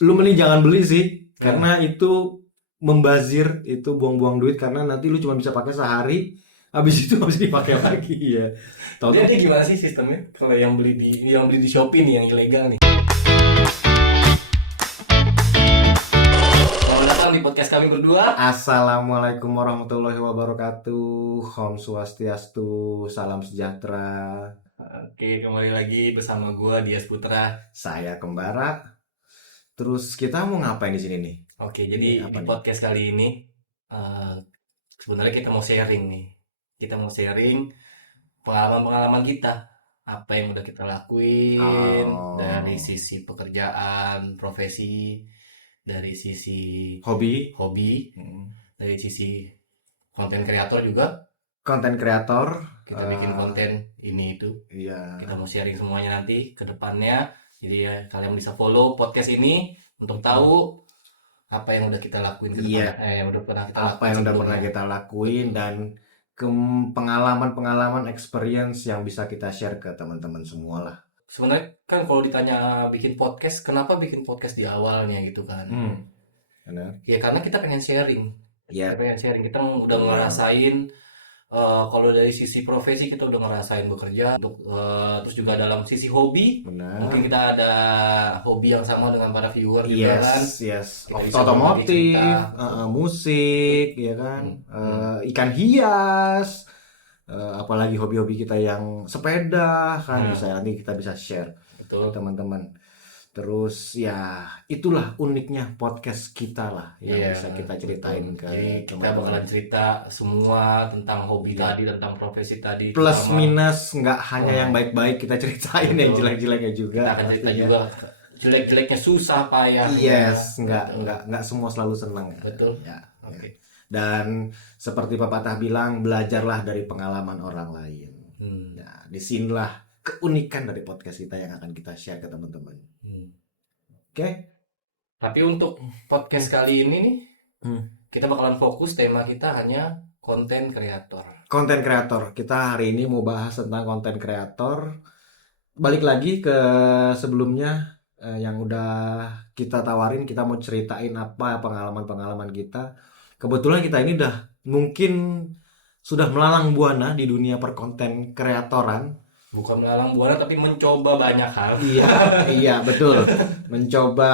lu mending jangan beli sih, karena itu membazir, itu buang-buang duit, karena nanti lu cuma bisa pakai sehari, habis itu harus dipakai lagi ya. Tahu-tahu Jadi gimana sih sistemnya? Kalau yang beli di Shopee nih yang ilegal nih. Selamat datang di podcast kami berdua. Assalamualaikum warahmatullahi wabarakatuh. Om Swastiastu, salam sejahtera. Oke, kembali lagi bersama gua Dias Putra. Saya Kembara. Terus kita mau ngapain di sini nih? Oke, jadi Apa di nih? podcast kali ini sebenarnya kita mau sharing nih. Kita mau sharing pengalaman-pengalaman kita. Apa yang udah kita lakuin Oh, dari sisi pekerjaan, profesi, dari sisi hobi, hobi, dari sisi konten kreator juga. konten kreator. Kita bikin konten ini itu. Iya. Kita mau sharing semuanya nanti ke depannya. Jadi ya, kalian bisa follow podcast ini untuk tahu apa yang udah kita lakuin ke depan. Iya. Yang udah pernah kita Apa lakuin yang udah sebelumnya. pernah kita lakuin dan pengalaman-pengalaman experience yang bisa kita share ke teman-teman semua lah. Sebenarnya kan kalau ditanya bikin podcast, kenapa bikin podcast di awalnya gitu kan? Benar. Ya karena kita pengen sharing. Iya. Kita pengen sharing. Kita udah ngerasain kalau dari sisi profesi kita udah ngerasain bekerja untuk terus juga dalam sisi hobi. Benar. Mungkin kita ada hobi yang sama dengan para viewer juga kan. Yes. Kita bisa berbagi Otomotif, cerita. musik, ya kan, ikan hias, apalagi hobi-hobi kita yang sepeda kan, bisa nanti kita bisa share ke Betul. teman-teman. Terus ya itulah uniknya podcast kita lah yang Iya, bisa kita ceritain betul. ke Jadi kita teman-teman. bakalan cerita semua tentang hobi Iya. tadi, tentang profesi tadi. Plus terutama minus, nggak hanya yang baik-baik kita ceritain, yang Betul. jelek-jeleknya juga. kita akan cerita pastinya. juga jelek-jeleknya susah payah. Yes, Betul. nggak semua selalu senang. Betul. Ya. Oke. Dan seperti pepatah bilang, belajarlah dari pengalaman orang lain. Nah, disinilah keunikan dari podcast kita yang akan kita share ke teman-teman. Oke? Tapi untuk podcast kali ini nih, kita bakalan fokus tema kita hanya konten kreator. Konten kreator. Kita hari ini mau bahas tentang konten kreator. Balik lagi ke sebelumnya yang udah kita tawarin, kita mau ceritain apa pengalaman-pengalaman kita. Kebetulan kita ini udah mungkin sudah melalang buana di dunia perkonten kreatoran. Bukan melalang buana tapi mencoba banyak hal. Iya, betul. Mencoba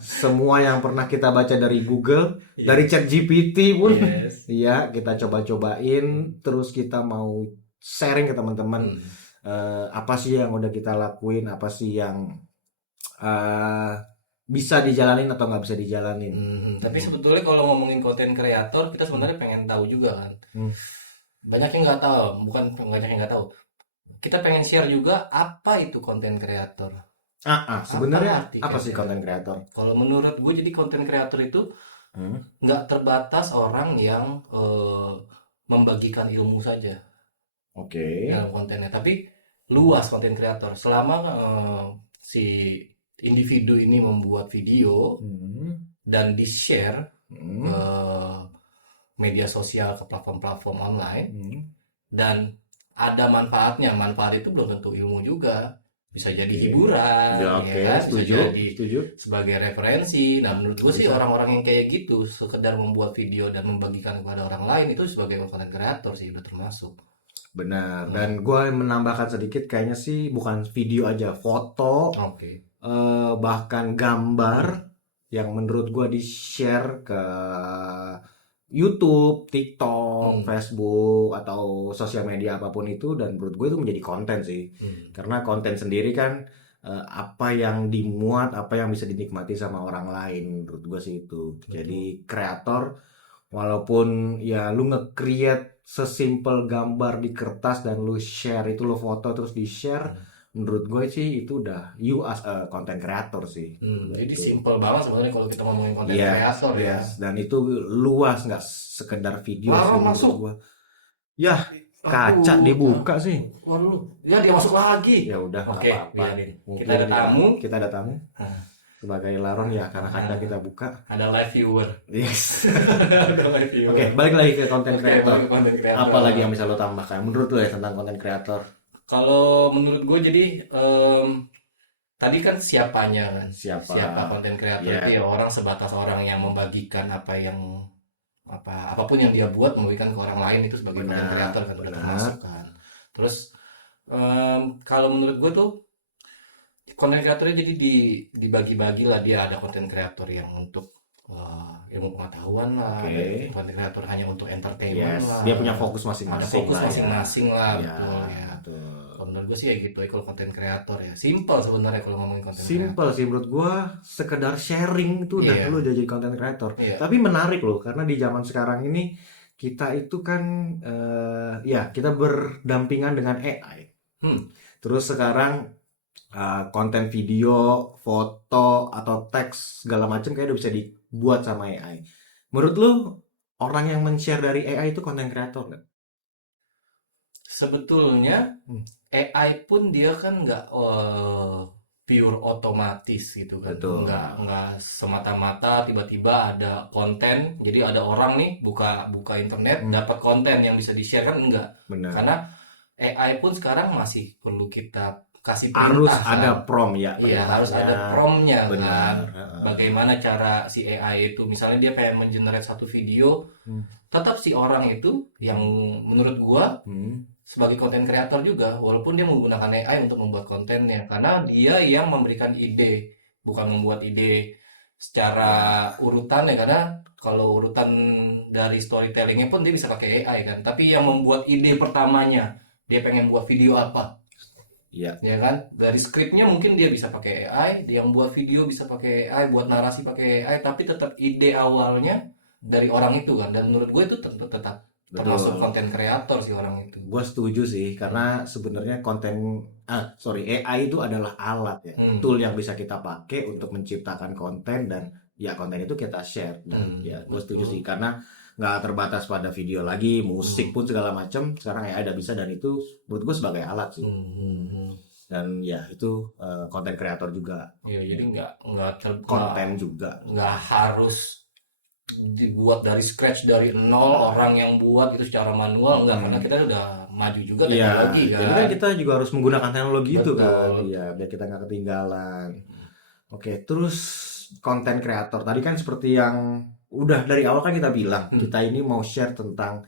semua yang pernah kita baca dari Google, dari ChatGPT pun. Yes. Iya, kita coba-cobain. Terus kita mau sharing ke teman-teman. Apa sih yang udah kita lakuin, apa sih yang bisa dijalanin atau nggak bisa dijalanin. Tapi sebetulnya kalau ngomongin konten kreator, kita sebenarnya pengen tahu juga kan. Banyak yang nggak tahu, bukan banyak yang nggak tahu. Kita pengen share juga apa itu konten kreator. Sebenarnya arti apa sih konten konten kreator? Kalau menurut gue, jadi konten kreator itu nggak terbatas orang yang membagikan ilmu saja Oke. dalam kontennya, tapi luas konten kreator. Selama si individu ini membuat video dan di-share ke media sosial, ke platform-platform online, dan ada manfaatnya. Manfaat itu belum tentu ilmu juga, bisa jadi hiburan, kan? Bisa jadi sebagai referensi. Nah, menurut gue sih orang-orang yang kayak gitu, sekedar membuat video dan membagikan kepada orang lain, itu sebagai konten kreator sih, udah termasuk. Benar. Dan gue menambahkan sedikit, kayaknya sih bukan video aja, foto, bahkan gambar yang menurut gue di-share ke YouTube, TikTok, Facebook, atau sosial media apapun itu, dan menurut gue itu menjadi konten sih. Karena konten sendiri kan apa yang dimuat, apa yang bisa dinikmati sama orang lain, menurut gue sih itu. Jadi kreator, walaupun ya lu nge-create sesimpel gambar di kertas dan lu share itu, lu foto terus di-share, menurut gue sih itu udah you as a content creator sih. Jadi simple banget sebenarnya kalau kita ngomongin konten kreator ya. Dan itu luas, nggak sekedar video sih menurut masuk gue. Ya, kaca dibuka sih. Waduh, ya dia masuk lagi. Ya udah, Oke, apa-apa. Kita ada tamu. Kita ada tamu. Sebagai larang ya, karena kaca kita buka. Ada live viewer. Yes. Ada live viewer. Oke, balik lagi ke konten kreator. Konten kreator. Apa lagi yang bisa lo tambahkan menurut lo ya tentang konten kreator? Kalau menurut gue, jadi tadi kan siapanya kan, Siapa? siapa konten kreator Ya, itu ya orang sebatas orang yang membagikan apapun yang dia buat membagikan ke orang lain itu sebagai konten benar, kreator kan udah benar. termasuk kan. Terus kalau menurut gue tuh konten kreatornya jadi dibagi-bagi lah, dia ada konten kreator yang untuk ilmu pengetahuan lah, ada Oke. konten kreator hanya untuk entertainment Yes, lah, dia punya fokus ada masing-masing fokus lah ya. masing-masing lah, Ya, betul ya. betul. Kalau menurut gue sih ya gitu ya, kalau konten kreator ya simple sebenarnya kalau ngomongin konten kreator. Simple sih menurut gua, sekedar sharing itu udah Iya, lu udah jadi content creator. iya. Tapi menarik loh karena di zaman sekarang ini kita itu kan ya kita berdampingan dengan AI. Hmm. Terus sekarang konten video, foto atau teks segala macam kayak udah bisa dibuat sama AI. Menurut lu orang yang men-share dari AI itu konten creator nggak? Sebetulnya Hmm, AI pun dia kan nggak pure otomatis gitu kan, betul. nggak semata-mata tiba-tiba ada konten, jadi ada orang nih buka buka internet Hmm, dapat konten yang bisa di-share kan enggak, benar. karena AI pun sekarang masih perlu kita kasih Harus perintah ada kan. prompt ya, Iya, harus ada perintahnya. prompt-nya kan. Benar. Heeh. Bagaimana cara si AI itu, misalnya dia pengen mengenerate satu video, Hmm, tetap si orang itu yang menurut gua hmm. sebagai konten kreator juga, walaupun dia menggunakan AI untuk membuat kontennya, karena dia yang memberikan ide, bukan membuat ide secara Ya, urutan ya, karena kalau urutan dari storytellingnya pun dia bisa pakai AI kan, tapi yang membuat ide pertamanya, dia pengen buat video apa, ya, ya kan? Dari skripnya mungkin dia bisa pakai AI, dia yang buat video bisa pakai AI, buat narasi pakai AI, tapi tetap ide awalnya dari orang itu kan, dan menurut gue itu tetap termasuk betul. konten kreator sih orang itu. Gue setuju sih karena sebenarnya AI itu adalah alat ya, Hmm. tool yang bisa kita pakai untuk menciptakan konten dan ya konten itu kita share dan ya gue setuju Betul. sih karena nggak terbatas pada video lagi, musik Hmm. pun segala macam sekarang AI udah bisa dan itu menurut gue sebagai alat sih Hmm. dan ya itu konten kreator juga, Ya, jadi konten juga. nggak harus dibuat dari scratch dari nol, orang yang buat itu secara manual enggak, karena kita udah maju juga Iya, teknologi jadi kan kan. kita juga harus menggunakan teknologi itu kan, Betul. iya biar kita nggak ketinggalan. Oke, terus konten kreator tadi kan seperti yang udah dari awal kan kita bilang kita ini mau share tentang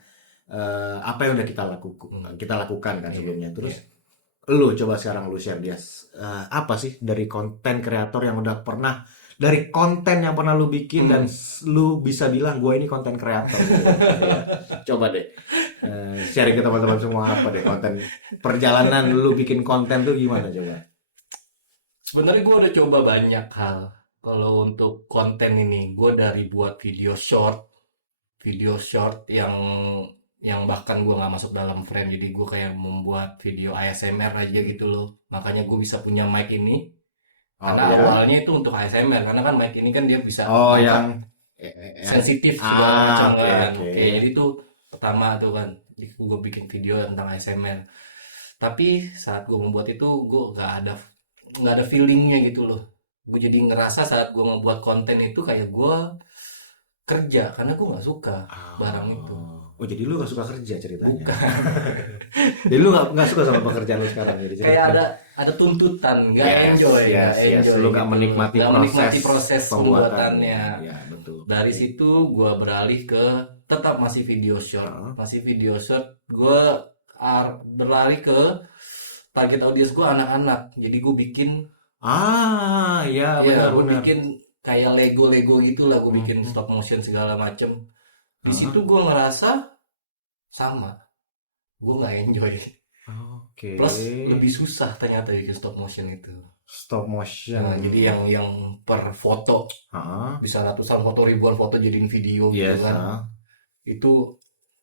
apa yang udah kita lakukan kan Iya, sebelumnya. Terus iya. lu coba sekarang lu share dia apa sih dari konten kreator yang udah pernah dari konten yang pernah lu bikin dan lu bisa bilang gue ini konten kreator gitu. Ya. Coba deh share ke teman-teman semua apa deh konten perjalanan lu bikin konten tuh gimana coba? Sebenarnya gue udah coba banyak hal. Kalau untuk konten ini, gue dari buat video short yang bahkan gue nggak masuk dalam frame, jadi gue kayak membuat video ASMR aja gitu loh. Makanya gue bisa punya mic ini Oh karena ya? awalnya itu untuk ASMR, karena kan mic ini kan dia bisa Oh ngangkat yang sensitif segala macam oke kan. oke. Oke, jadi itu pertama tuh kan, gue bikin video tentang ASMR. Tapi saat gue membuat itu, gue nggak ada feelingnya gitu loh. Gue jadi ngerasa saat gue membuat konten itu kayak gue kerja, karena gue nggak suka barang itu. Oh jadi lu gak suka kerja ceritanya? Bukan. Jadi lu gak suka sama pekerjaan lu sekarang jadi Kayak cerita. ada tuntutan, nggak Yes, enjoy, nggak yes. enjoy Lu gak gitu. menikmati Nggak menikmati proses pembuatannya. Ya betul. Dari situ gue beralih ke tetap masih video short, gue berlari ke target audiens gue anak-anak. Jadi gue bikin, Ya ya gue benar-benar. bikin kayak Lego gitulah, gue bikin stop motion segala macem. Di situ gue ngerasa sama, gue nggak enjoy. Oke. Plus lebih susah ternyata bikin stop motion itu. Stop motion. Nah, jadi yang per foto bisa ratusan foto, ribuan foto jadiin video gitu Yes, kan. Itu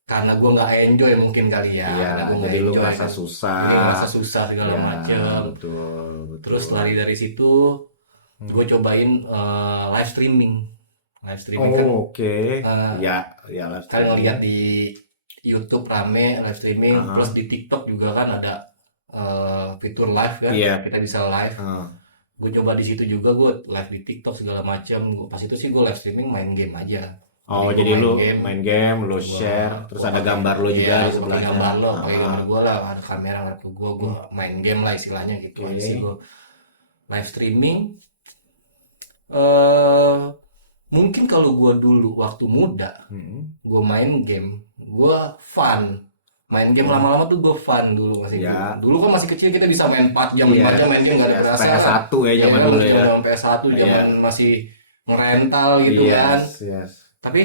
karena gue nggak enjoy mungkin kali ya. Iya, Karena gue nggak jadi lu enjoy ngerasa kan. susah. Jadi ngerasa susah segala Ya, macem. betul. Terus lari dari situ, gue cobain live streaming. Live streaming kan, Oke. Ya live kan streaming. ngeliat di YouTube rame live streaming, plus di TikTok juga kan ada fitur live kan, Iya. kita bisa live. Gue coba di situ juga, gue live di TikTok segala macam. Pas itu sih gue live streaming main game aja. Oh, Jadi jadi gua lu game, main game, lu gua share, terus ada pakai, gambar lu juga iya, di pakai sebelahnya. gambar lo, pakai gambar gue lah, ada kamera, ada gue main game lah istilahnya gitu Oke. aja sih gue. live streaming, mungkin kalau gue dulu waktu muda, gue main game, gue fun. Main game lama-lama tuh gue fun dulu masih. Ya. Dulu kan masih kecil kita bisa main 4 jam, 5 jam main game nggak ada berasa. PS1 ya zaman dulu ya. Zaman PS1 zaman masih ngerental gitu kan. Tapi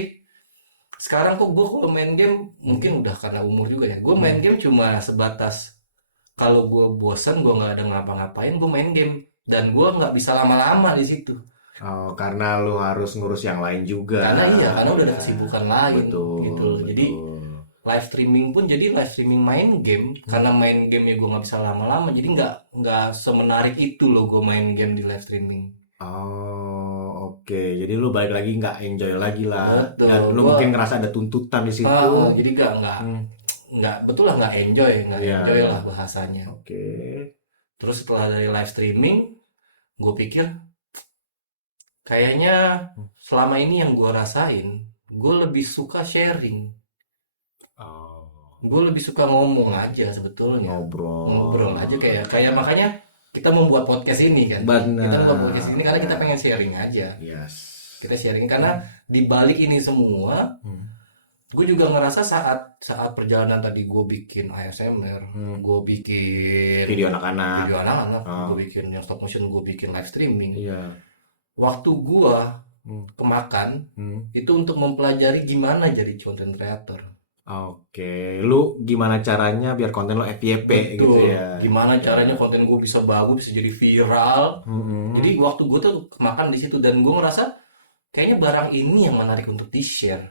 sekarang kok gue kalau main game mungkin udah karena umur juga ya. Gue main game cuma sebatas kalau gue bosan, gue nggak ada ngapa-ngapain, gue main game dan gue nggak bisa lama-lama di situ. Oh, karena lu harus ngurus yang lain juga. Karena udah ada kesibukan lain gitu. Jadi live streaming pun jadi live streaming main game, karena main game ya gue nggak bisa lama-lama, jadi nggak semenarik itu loh gue main game di live streaming. Oh, oke. Jadi lu balik lagi nggak enjoy lagi lah. Betul. Dan lu mungkin ngerasa ada tuntutan di situ. Jadi nggak betul lah, nggak enjoy lah bahasanya. Oke. Terus setelah dari live streaming, gue pikir kayaknya selama ini yang gue rasain, gue lebih suka sharing. Gue lebih suka ngomong aja sebetulnya. Ngobrol aja kayak makanya kita membuat podcast ini kan. Benar. Kita membuat podcast ini karena kita pengen sharing aja. Yes. Kita sharing karena di balik ini semua, gue juga ngerasa saat perjalanan tadi gue bikin ASMR, gue bikin video anak-anak, gue bikin yang stop motion, gue bikin live streaming. Iya. Waktu gue kemakan itu untuk mempelajari gimana jadi content creator. Oke, lu gimana caranya biar konten lo FYP gitu ya? Gimana caranya konten gue bisa bagus, bisa jadi viral. Jadi waktu gue tuh kemakan di situ dan gue ngerasa kayaknya barang ini yang menarik untuk di-share.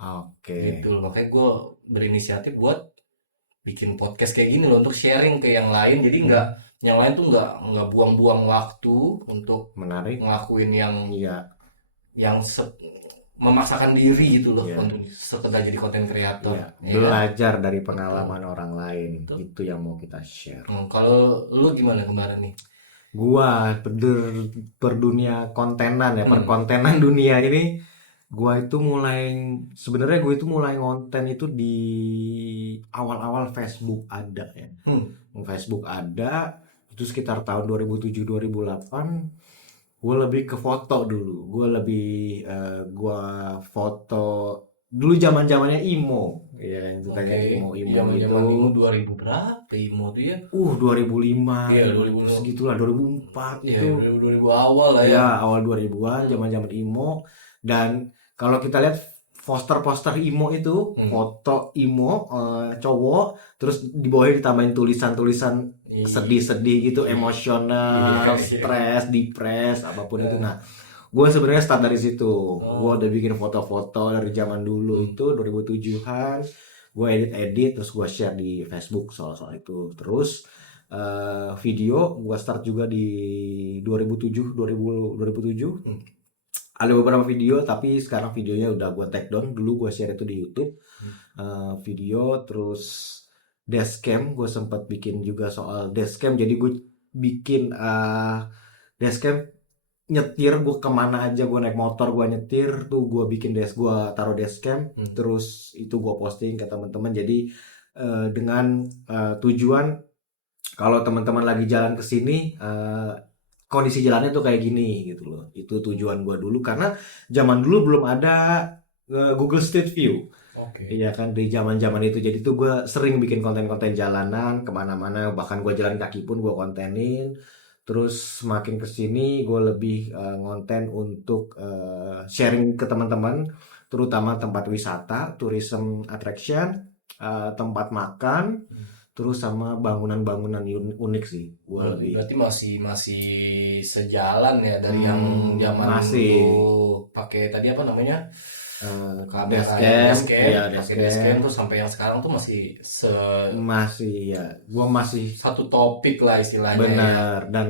Oke. Gitu loh, makanya gue berinisiatif buat bikin podcast kayak gini loh untuk sharing ke yang lain. Jadi yang lain tuh nggak buang-buang waktu untuk ngelakuin yang memaksakan diri gitu loh untuk sekedar jadi konten kreator. Belajar dari pengalaman orang lain. Itu yang mau kita share. Kalau lu gimana kemarin nih? Gua berdunia kontenan ya, perkontenan dunia ini, sebenarnya gue itu mulai konten itu di awal-awal Facebook ada ya. Facebook ada itu sekitar tahun 2007-2008. Gue lebih ke foto dulu. Gue foto dulu zaman-zamannya imo. Iya kan, itu kayak imo itu. Zaman 2000 berapa imo tuh ya? 2005. Iya, 2000 segitulah, 2004 iya, itu. 2000 awal lah ya. Ya, awal 2000-an, zaman-zaman imo. Dan kalau kita lihat poster-poster imo itu, foto imo cowok, terus di bawahnya ditambahin tulisan-tulisan sedih-sedih gitu, emosional, stres, depres, apapun itu. Nah, gue sebenarnya start dari situ. Gue udah bikin foto-foto dari zaman dulu itu 2007-an. Gue edit, terus gue share di Facebook soal itu. Terus video gue start juga di 2007. Ada beberapa video, tapi sekarang videonya udah gue take down. Dulu gue share itu di YouTube video. Terus dashcam, gue sempat bikin juga soal dashcam. Jadi gue bikin dashcam, nyetir gue kemana aja, gue naik motor gue nyetir tuh, gue bikin gue taruh dashcam. Terus itu gue posting ke teman-teman. Jadi dengan tujuan kalau teman-teman lagi jalan ke sini, kondisi jalannya tuh kayak gini gitu loh. Itu tujuan gue dulu, karena zaman dulu belum ada Google Street View. Iya kan, di zaman-zaman itu. Jadi tuh gue sering bikin konten-konten jalanan kemana-mana, bahkan gue jalan kaki pun gue kontenin. Terus semakin kesini gue lebih ngonten untuk sharing ke teman-teman, terutama tempat wisata, tourism attraction, tempat makan. Terus sama bangunan-bangunan unik sih. Berarti masih sejalan ya dari yang zaman dulu pakai tadi apa namanya? Dashcam tuh sampai yang sekarang tuh masih ya. Gua masih satu topik lah istilahnya. Benar, dan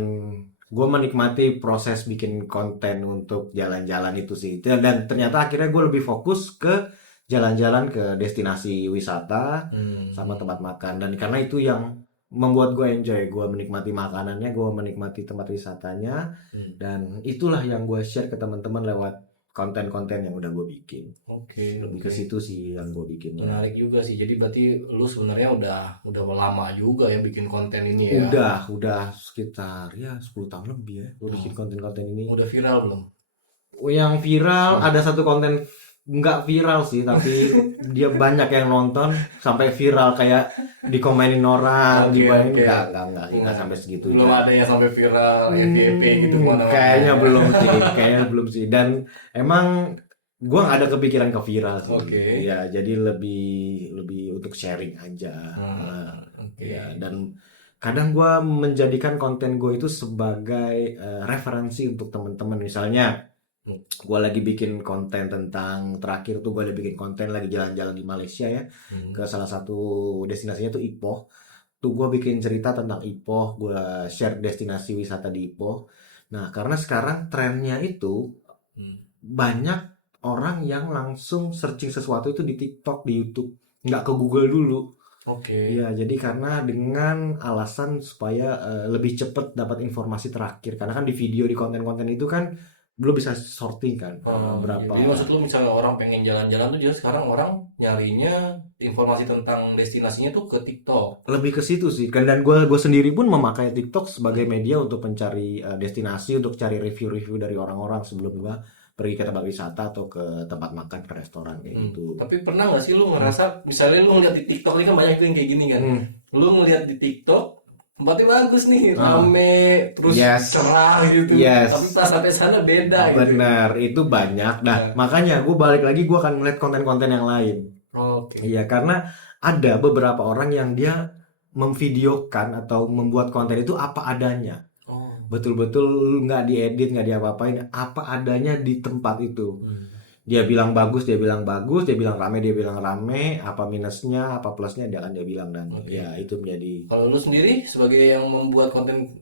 gue menikmati proses bikin konten untuk jalan-jalan itu sih. Dan ternyata akhirnya gue lebih fokus ke jalan-jalan ke destinasi wisata sama tempat makan. Dan karena itu yang membuat gue enjoy, gue menikmati makanannya, gue menikmati tempat wisatanya, dan itulah yang gue share ke teman-teman lewat konten-konten yang udah gue bikin. Oke, Lebih ke oke. situ sih yang gue bikin. Menarik juga sih. Jadi berarti lu sebenarnya udah lama juga ya bikin konten ini ya. Udah sekitar ya 10 tahun lebih ya gue bikin konten-konten ini. Udah viral belum? Yang viral ada satu konten nggak viral sih, tapi dia banyak yang nonton sampai viral kayak dikomenin orang, Oke, dibayangin oke. nggak sampai segitu Belum ya. ada yang sampai viral FYP gitu kemana-mana. Kayaknya belum sih. Dan emang gua nggak ada kepikiran ke viral sih. Oke. Ya, jadi lebih untuk sharing aja. Oke. Ya, dan kadang gua menjadikan konten gue itu sebagai referensi untuk teman-teman. Misalnya gue lagi bikin konten tentang, terakhir tuh gue lagi bikin konten lagi jalan-jalan di Malaysia ya, ke salah satu destinasinya tuh Ipoh. Tuh gue bikin cerita tentang Ipoh, gue share destinasi wisata di Ipoh. Nah, karena sekarang trennya itu banyak orang yang langsung searching sesuatu itu di TikTok, di YouTube, nggak ke Google dulu. Oke. Ya, jadi karena dengan alasan supaya lebih cepat dapat informasi terakhir. Karena kan di video, di konten-konten itu kan belum bisa sorting kan berapa. Jadi maksud lu misalnya orang pengen jalan-jalan tuh dia sekarang orang nyarinya informasi tentang destinasinya tuh ke TikTok. Lebih ke situ sih. Dan gue sendiri pun memakai TikTok sebagai media untuk mencari destinasi, untuk cari review-review dari orang-orang sebelum gue pergi ke tempat wisata atau ke tempat makan, ke restoran kayak gitu. Tapi pernah nggak sih lu ngerasa misalnya lu ngeliat di TikTok ini kan banyak yang kayak gini kan. Lu ngeliat di TikTok tempatnya bagus nih, rame, terus cerah gitu. Tapi pas sampai sana beda gitu. Benar, itu banyak. Nah, makanya gue balik lagi, gue akan ngeliat konten-konten yang lain. Oke. Iya, karena ada beberapa orang yang dia memvideokan atau membuat konten itu apa adanya. Betul-betul nggak diedit, nggak diapa-apain, apa adanya di tempat itu. Dia bilang bagus, dia bilang rame, dia bilang rame, apa minusnya, apa plusnya dia bilang. Dan ya itu menjadi. Kalau lu sendiri sebagai yang membuat konten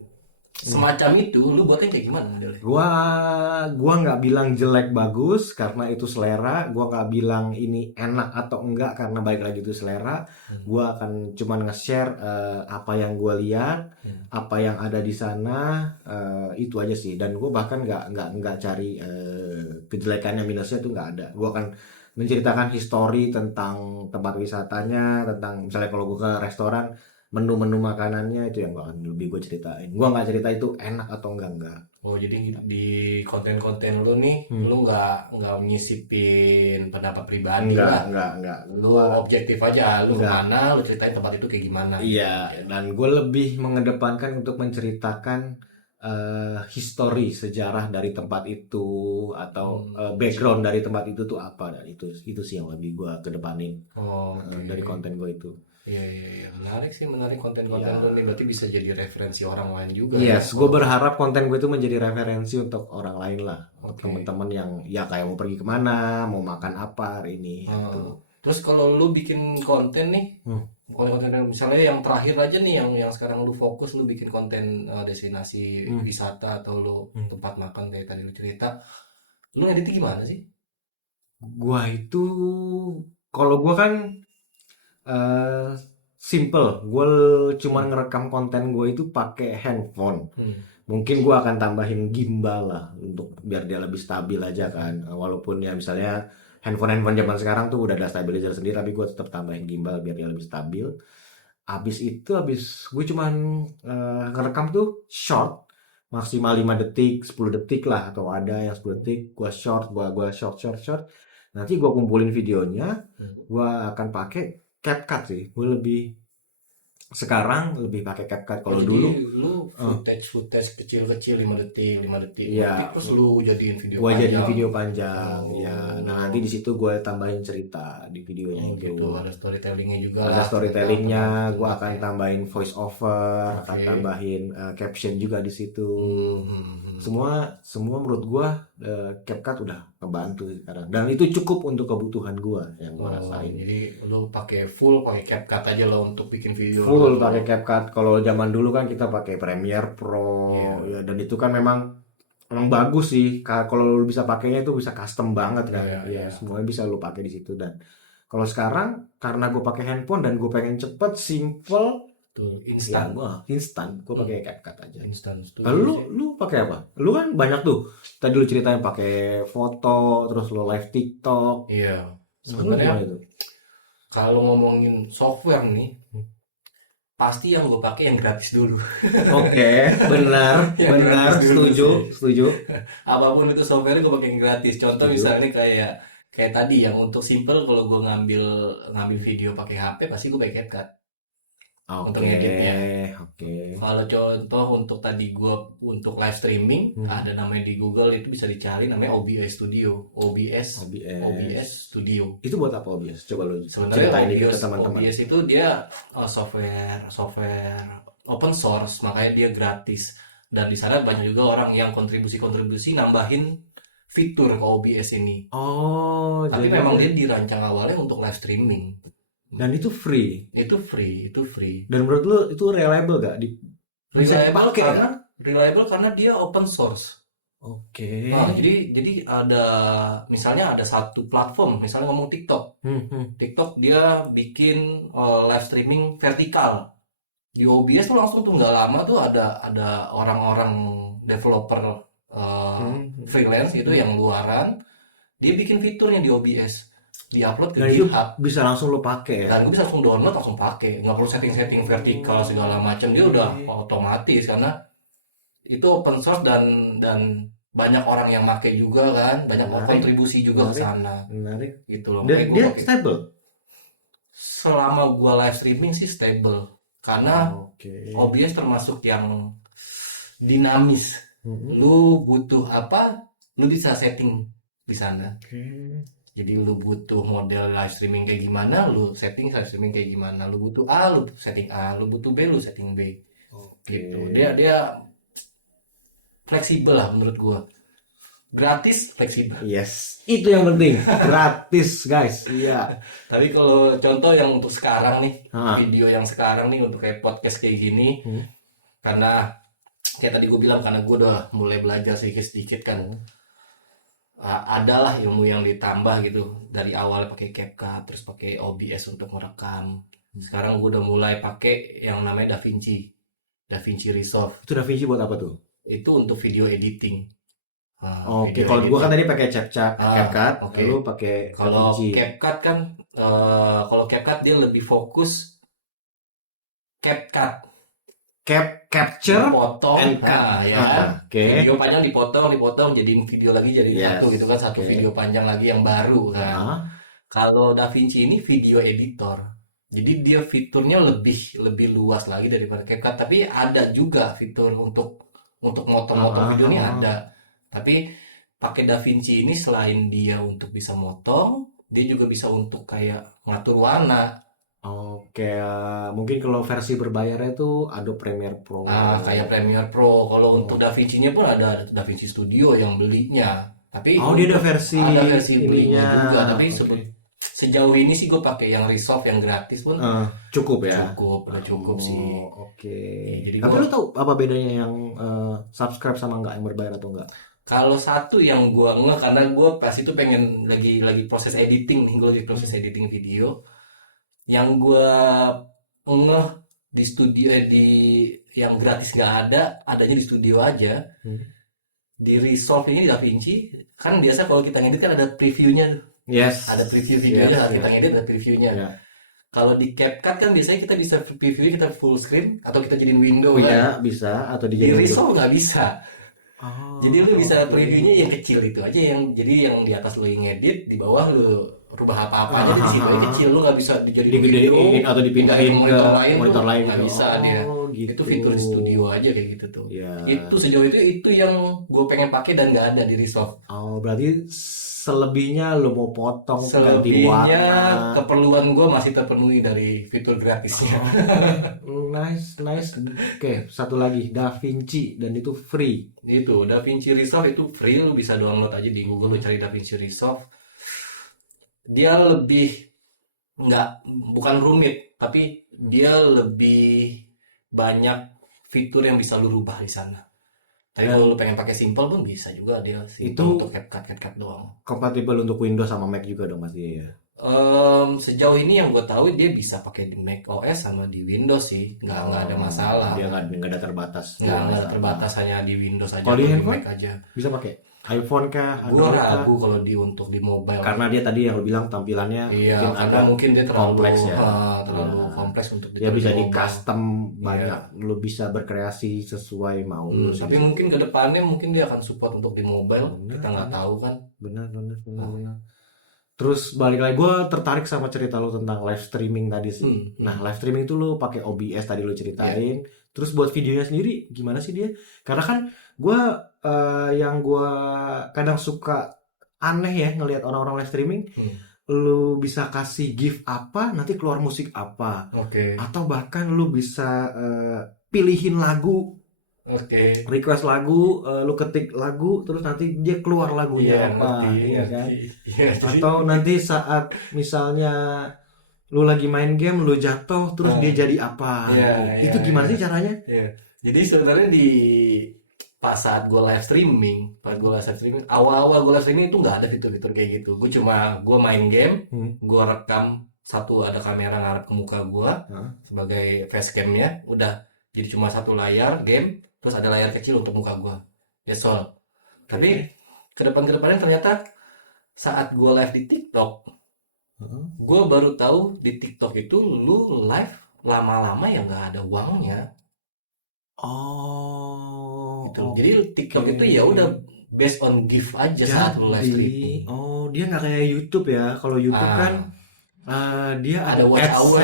semacam itu, lu buatnya kayak gimana modelnya? Gua nggak bilang jelek bagus karena itu selera. Gua nggak bilang ini enak atau enggak karena balik lagi itu selera. Gua akan cuman nge-share apa yang gua lihat, apa yang ada di sana, itu aja sih. Dan gua bahkan nggak cari kejelekannya, minusnya tuh nggak ada. Gua akan menceritakan histori tentang tempat wisatanya, tentang misalnya kalau gua ke restoran, menu-menu makanannya itu yang lebih gue ceritain. Gue nggak cerita itu enak atau enggak. Oh, jadi di konten-konten lu nih, lu nggak menyisipin pendapat pribadi lah. Enggak. Lu objektif aja, lu kemana, lu ceritain tempat itu kayak gimana. Iya, dan gue lebih mengedepankan untuk menceritakan histori, sejarah dari tempat itu atau background dari tempat itu tuh apa. Dan itu sih yang lebih gue kedepanin dari konten gue itu. Iya. Menarik konten-konten lu nih. Berarti bisa jadi referensi orang lain juga. Yes, gue berharap konten gue itu menjadi referensi untuk orang lain lah. Untuk teman-teman yang ya kayak mau pergi kemana, mau makan apa hari ini. Terus kalau lu bikin konten nih, konten misalnya yang terakhir aja nih, yang sekarang lu fokus, lu bikin konten destinasi wisata atau lu tempat makan kayak tadi lu cerita, lu ngeditnya gimana sih? Gua itu, kalau gua kan simple, gue cuma ngerekam konten gue itu pakai handphone. Mungkin gue akan tambahin gimbal lah untuk biar dia lebih stabil aja kan. Walaupun ya misalnya handphone zaman sekarang tuh udah ada stabilizer sendiri, tapi gue tetap tambahin gimbal biar dia lebih stabil. Abis gue cuman ngerekam tuh short, maksimal 5 detik, 10 detik lah, atau ada yang 10 detik. Gue short. Nanti gue kumpulin videonya, gue akan pakai CapCut sih. Gue sekarang lebih pakai CapCut. Kalau dulu lu footage kecil-kecil 5 detik iya, terus lu jadiin video gue panjang. jadiin video panjang ya. Nah, nanti di situ gue tambahin cerita di videonya itu. Gitu, ada storytellingnya juga. Ada storytellingnya, gue akan tambahin voice over, akan tambahin caption juga di situ. Semua menurut gue CapCut udah ngebantu sekarang, dan itu cukup untuk kebutuhan gue yang gue rasain. Jadi lu pakai CapCut aja lo untuk bikin video. Full pakai CapCut. Kalau zaman dulu kan kita pakai Premiere Pro ya, dan itu kan memang bagus sih. Kalau lu bisa pakainya itu bisa custom banget kan. Ya, semuanya bisa lu pakai di situ. Dan kalau sekarang karena gue pakai handphone dan gue pengen cepet, simple, Betul, Ya, instan. gue pakai CapCut aja. Instan Lalu studio sih. lu pakai apa? Lu kan banyak tuh. Tadi lu ceritain pakai foto, terus lu live TikTok. Iya, Lu sebenarnya gimana itu? kalau ngomongin software nih, pasti yang gue pakai yang gratis dulu. Oke, benar, Yang benar, gratis dulu setuju, sih. setuju, Apapun itu software gue pakai yang gratis. Contoh setuju. misalnya kayak kayak tadi yang untuk simple, kalau gue ngambil ngambil video pakai HP pasti gue pakai CapCut untuk Oke, ngeditnya. oke. Kalau contoh untuk tadi gue untuk live streaming, Hmm. ada namanya di Google itu bisa dicari namanya OBS Studio, OBS OBS. Studio. Itu buat apa OBS? Coba lu Sebenarnya ceritain dikit ke teman-teman. OBS itu dia software open source, makanya dia gratis. Dan di sana banyak juga orang yang kontribusi nambahin fitur ke OBS ini. Oh, Tapi jadi memang dia dirancang awalnya untuk live streaming. dan itu free. Itu free. Dan menurut lu itu reliable gak? Bisa Reliable dipakai karena gak? dia open source. Oke. Nah, jadi ada misalnya ada satu platform, misalnya ngomong TikTok. TikTok dia bikin live streaming vertikal. Di OBS tuh langsung tuh nggak lama tuh ada orang-orang developer freelance gitu yang luaran, dia bikin fiturnya di OBS, diupload ke Dan itu GitHub, bisa langsung lu pakai ya? dan gue bisa langsung download langsung pakai, nggak perlu setting-setting vertikal segala macam, dia udah otomatis karena itu open source dan banyak orang yang make juga kan, banyak Menarik, kontribusi juga ke menarik, sana menarik. gitu loh. Dan Makanya gue dia pakai stable. selama gue live streaming sih stable karena Oke. OBS termasuk yang dinamis. Lu butuh apa, lu bisa setting di sana. Oke. Jadi lu butuh model live streaming kayak gimana, lu setting live streaming kayak gimana. Lu butuh A, lu setting A. Lu butuh B, lu setting B. Gitu. Oke. Dia fleksibel lah menurut gua. Gratis, fleksibel. Yes, itu yang penting. Gratis, guys. Iya. Tapi kalau contoh yang untuk sekarang nih, Ah. video yang sekarang nih untuk kayak podcast kayak gini, karena kayak tadi gue bilang karena gue udah mulai belajar sedikit-sedikit kan, adalah ilmu yang ditambah gitu dari awal pakai CapCut terus pakai OBS untuk merekam. Sekarang gue udah mulai pakai yang namanya DaVinci Resolve. Itu DaVinci buat apa tuh? Itu untuk video editing. Oke, Video kalau gua kan editing. tadi pakai CapCut, Oke. lalu pakai Kalau DaVinci. CapCut kan, kalau CapCut dia lebih fokus CapCut, Capture dipotong, and cut. ya kan? Oke. Video panjang dipotong, jadiin video lagi jadi Yes, satu gitu kan, satu oke. video panjang lagi yang baru kan. Ah. Kalau DaVinci ini video editor, jadi dia fiturnya lebih luas lagi daripada CapCut. Tapi ada juga fitur untuk motong-motong video ini ada. Tapi pakai DaVinci ini selain dia untuk bisa motong, dia juga bisa untuk kayak ngatur warna. Oke, mungkin kalau versi berbayarnya itu Adobe Premiere Pro. Kayak Premiere Pro. Kalau untuk DaVinci-nya pun ada DaVinci Studio yang belinya. Tapi dia ada versi belinya ininya. juga. Tapi Oke. sejauh ini sih gue pakai yang Resolve yang gratis pun Cukup ya. udah cukup sih. Oke. Jadi Tapi lu tahu apa bedanya yang subscribe sama enggak, yang berbayar atau enggak? Kalau satu yang gue ngeh karena gue pas itu pengen lagi proses editing nih, gue lagi proses editing video. Yang gue ngeh di studio di yang gratis nggak adanya di studio aja. Di Resolve ini di DaVinci kan biasa kalau kita ngedit kan ada previewnya tuh. Yes. Ada preview videonya, kita ngedit ada previewnya. Yeah. Kalau di CapCut kan biasanya kita bisa preview, kita full screen atau kita jadiin window Iya, kan. bisa atau Di dijadiin Resolve nggak bisa. Jadi lu bisa oke. previewnya yang kecil itu aja, jadi yang di atas lu ngedit, di bawah lu rubah apa-apa aja di situ yang kecil, lu nggak bisa dijadiin digedein video atau dipindahin ke monitor lain nggak gitu. bisa dia. Gitu. Itu fitur di studio aja kayak gitu tuh. Ya. Itu sejauh itu yang gue pengen pakai dan nggak ada di Resolve. Berarti selebihnya lo mau potong ganti Selebihnya warna. keperluan gue masih terpenuhi dari fitur gratisnya. Nice. Oke, satu lagi DaVinci dan itu free. Itu DaVinci Resolve itu free, lu bisa download aja di Google, lu cari DaVinci Resolve. Dia bukan rumit, tapi dia lebih banyak fitur yang bisa lu rubah di sana. Tapi kalau lu pengen pakai simple pun bisa juga, dia simple Itu untuk CapCut doang. Kompatibel untuk Windows sama Mac juga dong pasti ya. Sejauh ini yang gue tahu dia bisa pakai di Mac OS sama di Windows sih, nggak ada masalah. Dia nggak ada terbatas. Nggak ada terbatas, hanya di Windows aja Kalau di atau di handphone Mac aja. bisa pakai iPhone kah, Gue Android kah? ragu kalau untuk di mobile. Karena dia tadi yang lu bilang tampilannya Iya, mungkin karena agak mungkin dia terlalu kompleks ya. terlalu Nah, kompleks untuk dia bisa di di mobile. custom banyak, lu bisa berkreasi sesuai mau lu sih. Tapi mungkin ke depannya mungkin dia akan support untuk di mobile. Kita nggak tahu kan. Benar. Terus balik lagi, gue tertarik sama cerita lu tentang live streaming tadi sih. Nah, live streaming itu lu pakai OBS tadi lu ceritain. Terus buat videonya sendiri gimana sih dia? Karena kan gue yang gue kadang suka aneh ya ngelihat orang-orang live streaming. Lu bisa kasih GIF apa, nanti keluar musik apa. Oke. Atau bahkan lu bisa pilihin lagu. Oke. Request lagu, lu ketik lagu, terus nanti dia keluar lagunya apa, iya kan? Iya, Atau nanti saat misalnya lu lagi main game, lu jatuh, terus dia jadi apa? Itu gimana sih caranya? Iya. Jadi sebenarnya pas saat gue live streaming, awal-awal gue live streaming itu nggak ada fitur-fitur kayak gitu. Gue main game, gue rekam satu, ada kamera ngarep ke muka gue sebagai facecamnya, udah jadi cuma satu layar game. Terus ada layar kecil untuk muka gue. That's all. Tapi kedepannya ternyata saat gue live di TikTok, gue baru tahu di TikTok itu lu live lama-lama ya nggak ada uangnya. Oh. Gitu. Jadi TikTok itu ya udah based on gift aja saat lu live streaming. Oh, dia nggak kayak YouTube ya. Kalau YouTube kan dia ada watch hour,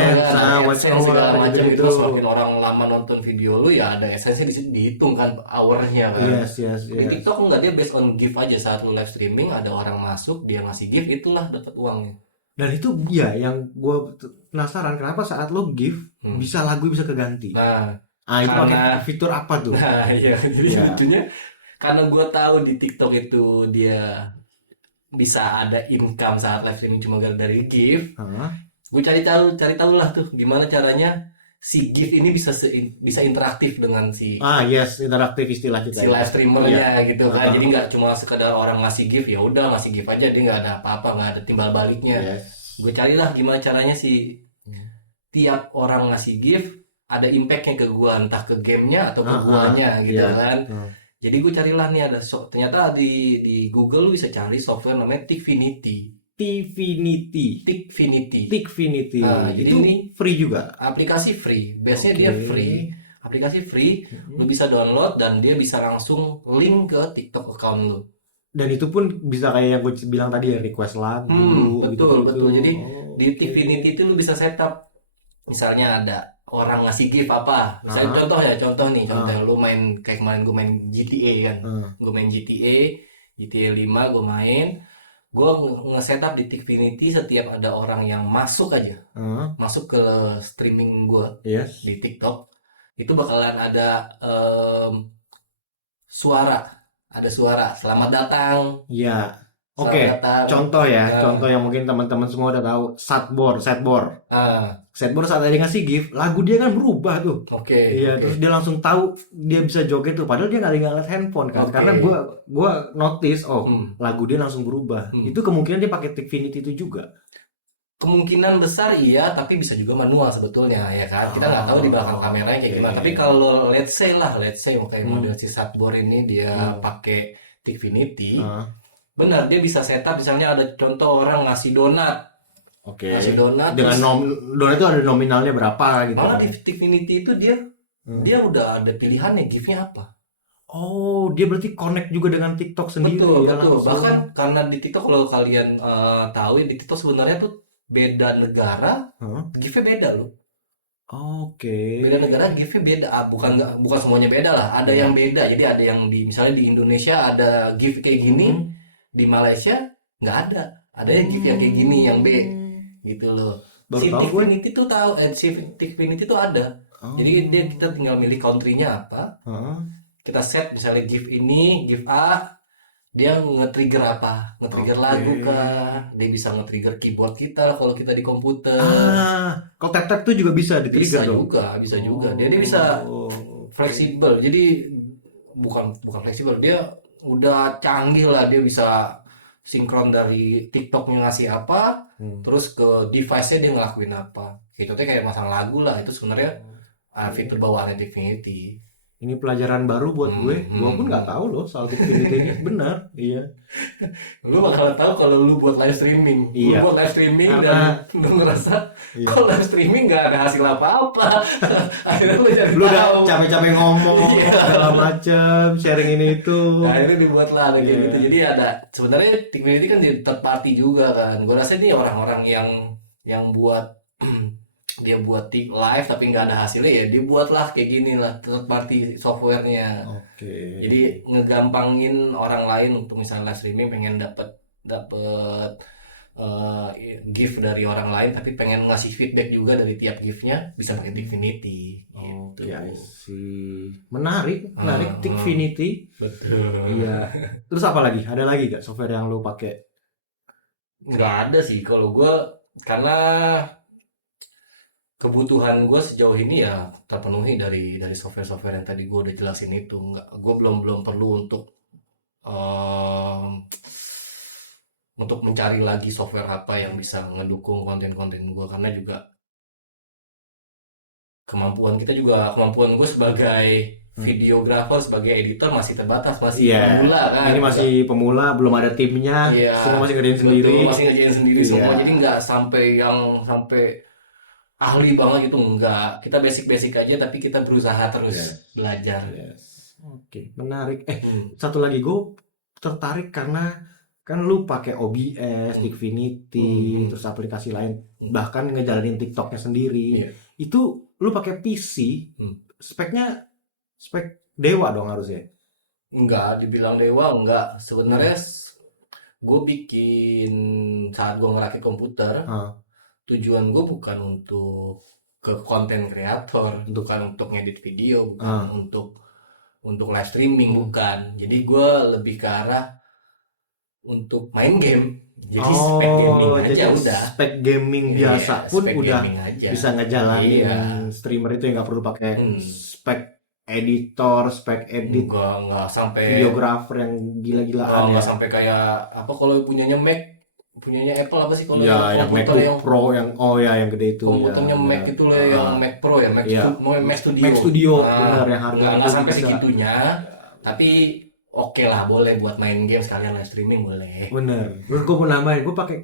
watch hour segala macam gitu. Itu semakin orang lama nonton video lu ya ada AdSense di situ, dihitung kan hournya kan. Yes. Di TikTok enggak, dia based on gift aja. Saat lu live streaming ada orang masuk, dia ngasih gift, itulah dapat uangnya. Dan itu ya yang gue penasaran, kenapa saat lo gift bisa lagu bisa keganti. Nah, itu pakai fitur apa tuh? Nah, iya. Jadi lucunya karena gue tahu di TikTok itu dia bisa ada income saat live streaming cuma dari gift. Gue cari tahu lah tuh gimana caranya si gift ini bisa interaktif dengan si interaktif istilah kita. Si live streamernya gitu kan. Jadi nggak cuma sekedar orang ngasih gift, ya udah ngasih gift aja, dia nggak ada apa-apa, nggak ada timbal baliknya. Gue carilah gimana caranya si tiap orang ngasih gift ada impactnya ke gue, entah ke gamenya atau ke guanya gitu kan. Jadi gue carilah nih ternyata di Google lu bisa cari software namanya Tikfinity. Nah, jadi ini free juga. Aplikasi free. Biasanya dia free. Aplikasi free, lu bisa download dan dia bisa langsung link ke TikTok account lu. Dan itu pun bisa kayak yang gue bilang tadi ya, request lagu. Betul. Jadi di Tikfinity itu lu bisa setup. Misalnya ada orang ngasih gift apa, misalnya contoh lu main kayak kemarin gue main GTA kan, gue main GTA 5, gue main, gue nge-setup di Tikfinity setiap ada orang yang masuk aja, masuk ke streaming gue di TikTok, itu bakalan ada suara selamat datang. Iya. Oke, contoh yang mungkin teman-teman semua udah tahu, setboard. Setboard saat dia ngasih gift, lagu dia kan berubah tuh. Iya, terus dia langsung tahu dia bisa joget tuh, padahal dia nggak ngeliat handphone kan. Karena gua notice, lagu dia langsung berubah. Itu kemungkinan dia pakai Tikfinity itu juga. Kemungkinan besar iya, tapi bisa juga manual sebetulnya ya kan. Kita nggak tahu di belakang kameranya kayak gimana. Tapi kalau let's say kayak model si Setboard ini dia pakai Tikfinity. Benar, dia bisa setup misalnya ada contoh orang ngasih donat. Ngasih donat. Dengan donat itu ada nominalnya berapa gitu. Malah di Tikfinity itu dia udah ada pilihannya giftnya apa. Oh, dia berarti connect juga dengan TikTok sendiri. Betul. Bahkan karena di TikTok kalau kalian tahu di TikTok sebenarnya tuh beda negara, giftnya beda loh. Beda negara giftnya beda. Bukan semuanya beda lah. Ada yang beda. Jadi ada yang misalnya di Indonesia ada gift kayak gini. Di Malaysia nggak ada yang gift yang kayak gini yang B gitu loh. Si Tikfinity tuh ada. Jadi kita tinggal milih country-nya apa. Kita set misalnya gift ini, gift A, dia nge-trigger apa? Nge-trigger lagu kah? Dia bisa nge-trigger keyboard kita kalau kita di komputer. Kalau tap-tap tuh juga bisa di-trigger dong? Bisa juga. Dia bisa fleksibel. Jadi bukan fleksibel, dia udah canggih lah, dia bisa sinkron dari TikToknya ngasih apa, terus ke device-nya dia ngelakuin apa. Itu tuh kayak masang lagu lah. Itu sebenarnya fitur bawaan Infinity. Ini pelajaran baru buat gue pun nggak tahu loh soal Infinity ini. Benar, iya. Lu bakal tahu kalau lu buat live streaming. Iya. Lu buat live streaming Karena- dan lu ngerasa Iya. kalau live streaming nggak ada hasil apa-apa. Akhirnya lu jadi Lu udah tahu. capek-capek ngomong Iya. segala macem, sharing ini itu. Nah, akhirnya dibuat lah ada kayak Iya. gitu. Jadi ada sebenarnya Infinity kan di third party juga kan. Gue rasa ini orang-orang yang buat dia buat live tapi nggak ada hasilnya, ya dia buatlah kayak gini lah third party softwarenya. Oke. Jadi ngegampangin orang lain untuk misalnya live streaming pengen dapet gift dari orang lain tapi pengen ngasih feedback juga dari tiap giftnya, bisa pakai Infinity gitu. Oke, I see. Menarik, Infinity. Betul. Iya. Terus apa lagi? Ada lagi gak software yang lu pakai? Nggak ada sih kalau gue, karena kebutuhan gue sejauh ini ya terpenuhi dari software-software yang tadi gue udah jelasin itu. Nggak, gue belum perlu untuk mencari lagi software apa yang bisa ngedukung konten-konten gue, karena juga kemampuan gue sebagai videographer, sebagai editor masih terbatas, masih Iya. pemula kan. Ini masih pemula, belum ada timnya, Iya, semua masih ngerjain sendiri. betul, masih ngerjain sendiri Iya. semua, jadi nggak sampai ahli banget gitu, enggak. Kita basic aja tapi kita berusaha terus belajar. Yes. Oke, menarik. Satu Hmm. lagi gue tertarik karena kan lu pakai OBS, Infinity, terus aplikasi lain, bahkan ngejalanin TikToknya sendiri. Iya. Itu lu pakai PC, speknya spek dewa dong harusnya. Enggak, dibilang dewa enggak. Sebenarnya gue bikin saat gue ngerakit komputer, tujuan gue bukan untuk ke konten kreator, bukan untuk ngedit video, bukan untuk live streaming, bukan. Jadi gue lebih ke arah untuk main game. Jadi spek gaming aja jadi udah. spek gaming biasa pun spek udah gaming aja. bisa ngejalanin Iya. streamer itu yang nggak perlu pakai spek editor, spek edit, Nggak sampai videographer yang gila-gilaan ya. nggak sampai kayak apa kalau punyanya Apple apa sih kalau Ya, yang komputer MacBook Pro yang yang gede itu. komputernya ya, Mac benar. itu lah, yang Mac Pro ya, Mac Iya. Studio. Mac Studio, Nah, benar, yang harganya nggak tuh sampai bisa. segitunya, tapi oke lah, boleh buat main game sekalian live streaming boleh. Bener. Terus gue mau nambahin, gue pakai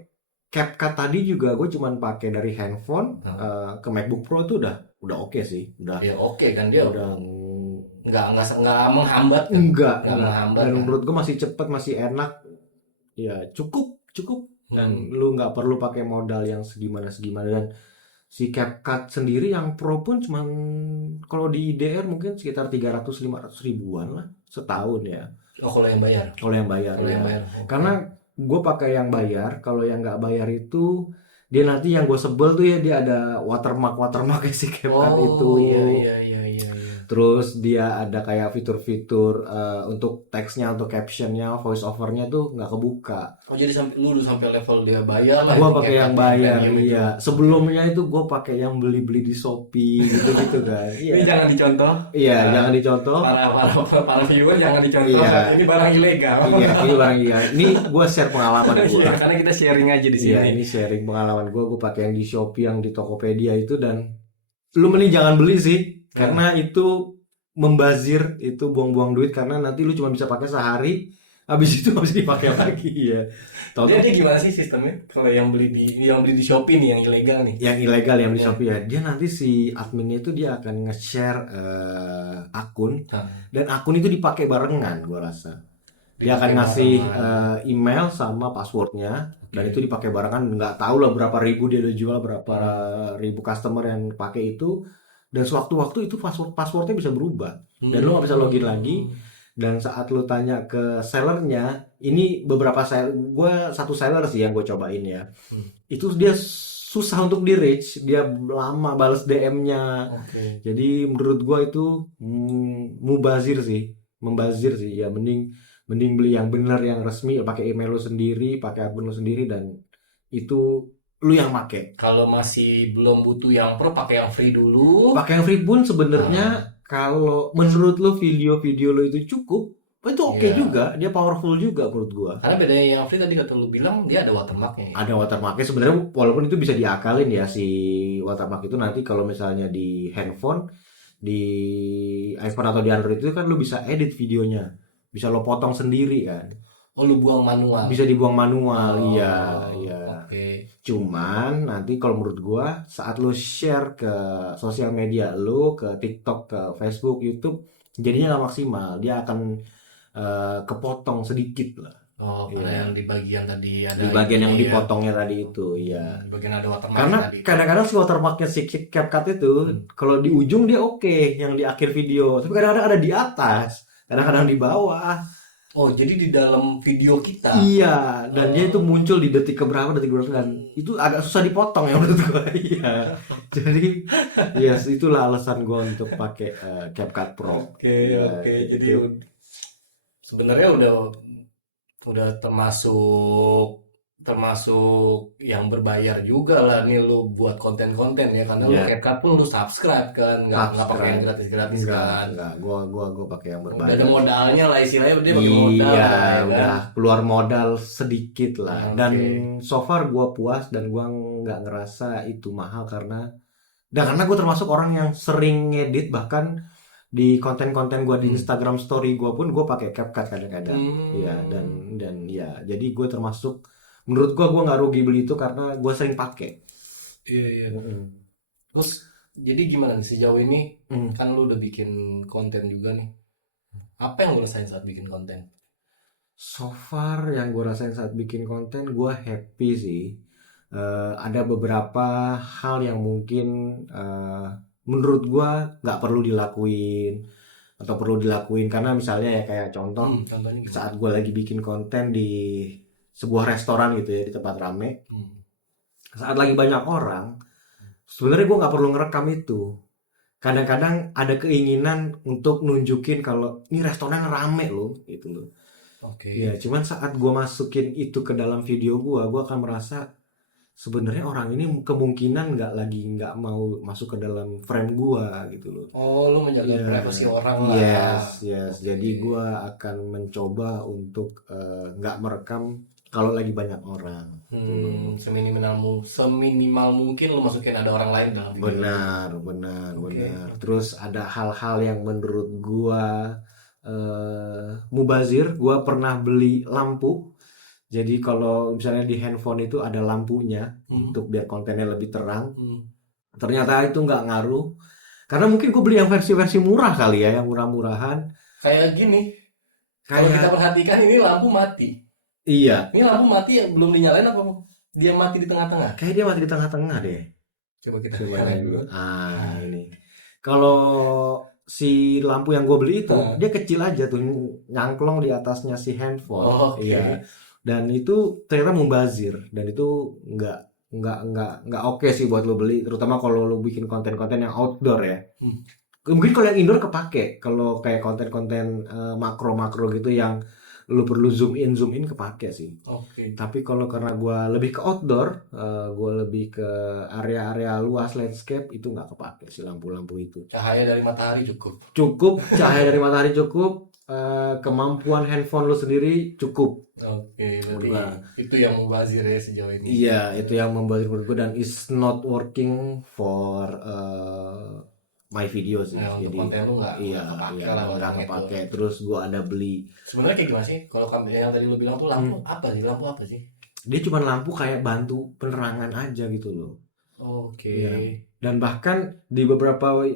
CapCut tadi juga gue cuman pakai dari handphone ke MacBook Pro itu udah oke sih, udah. Ya oke kan, dia Udah nggak menghambat kan? enggak. Nggak menghambat Dan kan? menurut gue masih cepet, masih enak. Ya cukup. Dan lu nggak perlu pakai modal yang segimana dan si CapCut sendiri yang Pro pun cuman kalau di IDR mungkin sekitar 300-500 ribuan lah setahun ya. Oh, kalau yang bayar. Kalau yang bayar Kalau ya. yang bayar. Oke. Karena gue pakai yang bayar, kalau yang nggak bayar itu dia nanti yang gue sebel tuh ya dia ada watermark si CapCut itu. Iya. Terus dia ada kayak fitur-fitur untuk teksnya, untuk captionnya, voice overnya tuh nggak kebuka. Oh, jadi lu sampai level dia bayar lah. Gua itu pakai yang CapCut bayar, premium itu. iya. Sebelumnya itu gua pakai yang beli-beli di Shopee gitu kan. Iya. Ini jangan dicontoh. Iya, jangan dicontoh. Para viewer jangan dicontoh. Iya. Ini barang ilegal. Iya, ini barang iya. Ini gua share pengalaman gua. Iya, karena kita sharing aja di Iya, sini. ini sharing pengalaman gua pakai yang di Shopee, yang di Tokopedia itu, dan lu mending jangan beli sih, karena itu membazir, itu buang-buang duit, karena nanti lu cuma bisa pakai sehari, habis itu harus dipakai lagi ya. Dia gimana sih sistemnya? Kalau yang beli di Shopee nih, yang ilegal nih. Yang ilegal yang di Shopee ya, dia nanti si adminnya itu dia akan nge-share akun, dan akun itu dipakai barengan, gua rasa. Dia akan ngasih email sama passwordnya, dan itu dipakai barengan. Nggak tahu lah berapa ribu dia udah jual, berapa ribu customer yang pakai itu, dan sewaktu-waktu itu passwordnya bisa berubah, dan lo nggak bisa login lagi. Dan saat lo tanya ke sellernya, ini beberapa gue satu seller sih yang gue cobain ya, itu dia susah untuk di reach, dia lama balas DM-nya. Jadi menurut gue itu membazir sih ya. Mending beli yang bener, yang resmi, pakai email lo sendiri, pakai akun lo sendiri, dan itu lu yang make. Kalau masih belum butuh yang pro, pakai yang free dulu. Pakai yang free pun sebenarnya kalau menurut lu video-video lu itu cukup, itu oke Iya. juga, dia powerful juga menurut gua. Karena bedanya yang free tadi kata lu bilang dia ada watermarknya ya. Ada watermarknya sebenarnya, walaupun itu bisa diakalin ya si watermark itu nanti kalau misalnya di handphone, di iPhone atau di Android itu kan lu bisa edit videonya, bisa lo potong sendiri kan, Oh, lu buang manual. bisa dibuang manual. Oh, Iya, iya. oke. Cuman nanti kalau menurut gua saat lu share ke sosial media lu, ke TikTok, ke Facebook, YouTube, jadinya nggak maksimal, dia akan kepotong sedikit lah. Oh, karena Iya. yang di bagian tadi ada Di bagian yang ininya ya. dipotongnya tadi itu, iya. Di bagian ada watermarknya Karena tadi. kadang-kadang si watermarknya si CapCut itu, kalau di ujung dia oke, yang di akhir video. Tapi kadang-kadang ada di atas, kadang-kadang di bawah. Oh, jadi di dalam video kita. Iya, dan dia itu muncul di detik keberapa, dan itu agak susah dipotong ya menurut gua. Iya. Jadi, yes, itulah alasan gua untuk pakai CapCut Pro. Oke, Iya, oke. Jadi gitu. sebenarnya udah termasuk yang berbayar juga lah nih lu buat konten-konten ya, karena lu Iya. CapCut pun lu subscribe kan, nggak pakai yang Subscribe. gratis-gratis kan. Enggak, gua pakai yang Udah ada berbayar. modalnya lah istilahnya, dia pakai modal Iya, lah ya kan. udah keluar modal sedikit lah. Oke. Dan so far gue puas dan gue nggak ngerasa itu mahal karena gue termasuk orang yang sering ngedit, bahkan di konten-konten gue di Instagram Story gue pun gue pakai CapCut kadang-kadang. Iya, dan ya jadi gue termasuk, menurut gue nggak rugi beli itu karena gue sering pakai. Iya, iya. Terus jadi gimana nih sejauh ini? Kan lu udah bikin konten juga nih. Apa yang lu rasain saat bikin konten? So far yang gue rasain saat bikin konten, gue happy sih. Ada beberapa hal yang mungkin menurut gue nggak perlu dilakuin atau perlu dilakuin, karena misalnya ya kayak contoh Contohnya gitu. saat gue lagi bikin konten di sebuah restoran gitu ya, di tempat rame, saat lagi banyak orang, sebenarnya gue nggak perlu ngerekam itu. Kadang-kadang ada keinginan untuk nunjukin kalau ini restoran rame loh gitu loh. Oke. Ya, cuman saat gue masukin itu ke dalam video gue akan merasa sebenarnya orang ini kemungkinan nggak mau masuk ke dalam frame gue gitu loh. Oh, lu menjaga Iya. privasi orang lah. Yes. Jadi gue akan mencoba untuk nggak merekam kalau lagi banyak orang. Seminimal mungkin lu masukin ada orang lain dalam video. Benar. Terus ada hal-hal yang menurut gue mubazir. Gue pernah beli lampu. Jadi kalau misalnya di handphone itu ada lampunya untuk biar kontennya lebih terang. Ternyata itu nggak ngaruh. Karena mungkin gue beli yang versi-versi murah kali ya, yang murah-murahan. Kayak gini. Kalau kita perhatikan ini lampu mati. Iya. Ini lampu mati yang belum dinyalain apa dia mati di tengah-tengah? Kayak dia mati di tengah-tengah deh. Coba kita Coba nyalain dulu. ini. Kalau si lampu yang gue beli itu dia kecil aja tuh, nyangklong di atasnya si handphone. Oke. Iya. Dan itu ternyata mubazir, dan itu nggak oke sih buat lo beli, terutama kalau lo bikin konten-konten yang outdoor ya. Mungkin kalau yang indoor kepake, kalau kayak konten-konten makro-makro gitu yang lo perlu zoom in kepake sih. Oke. Tapi kalau karena gue lebih ke outdoor, gue lebih ke area-area luas landscape, itu nggak kepake sih lampu-lampu itu. Cahaya dari matahari cukup. Cahaya dari matahari cukup, kemampuan handphone lo sendiri cukup. Oke, berarti itu yang mubazir ya sejauh ini. Iya, itu yang membuat menurut gue, dan is not working for my video sih. Nah, untuk Jadi konten lu nggak kepake. Terus gue ada beli. Sebenarnya kayak gimana sih? Kalau yang tadi lu bilang tuh lampu apa sih? Lampu apa sih? Dia cuma lampu kayak bantu penerangan aja gitu loh. Oke. Iya. Dan bahkan di beberapa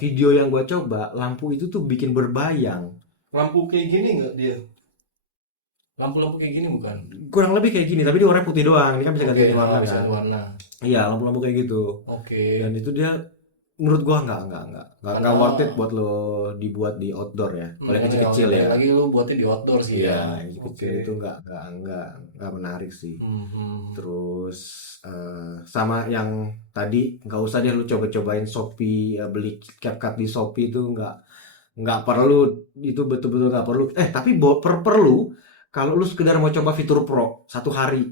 video yang gue coba, lampu itu tuh bikin berbayang. Lampu kayak gini nggak dia? Lampu-lampu kayak gini bukan? Kurang lebih kayak gini, tapi dia warnanya putih doang. Ini kan bisa ganti warna bisa kan. warna. Iya, lampu-lampu kayak gitu. Oke. Dan itu dia menurut gua nggak worth it buat lo dibuat di outdoor ya. Kalau yang kecil-kecil ya. Lagi lu buatnya di outdoor sih ya. Yang kecil itu nggak menarik sih. Terus sama yang tadi, nggak usah deh lu coba-cobain Shopee, beli CapCut di Shopee itu nggak perlu, itu betul-betul nggak perlu. Tapi perlu kalau lu sekedar mau coba fitur Pro 1 hari.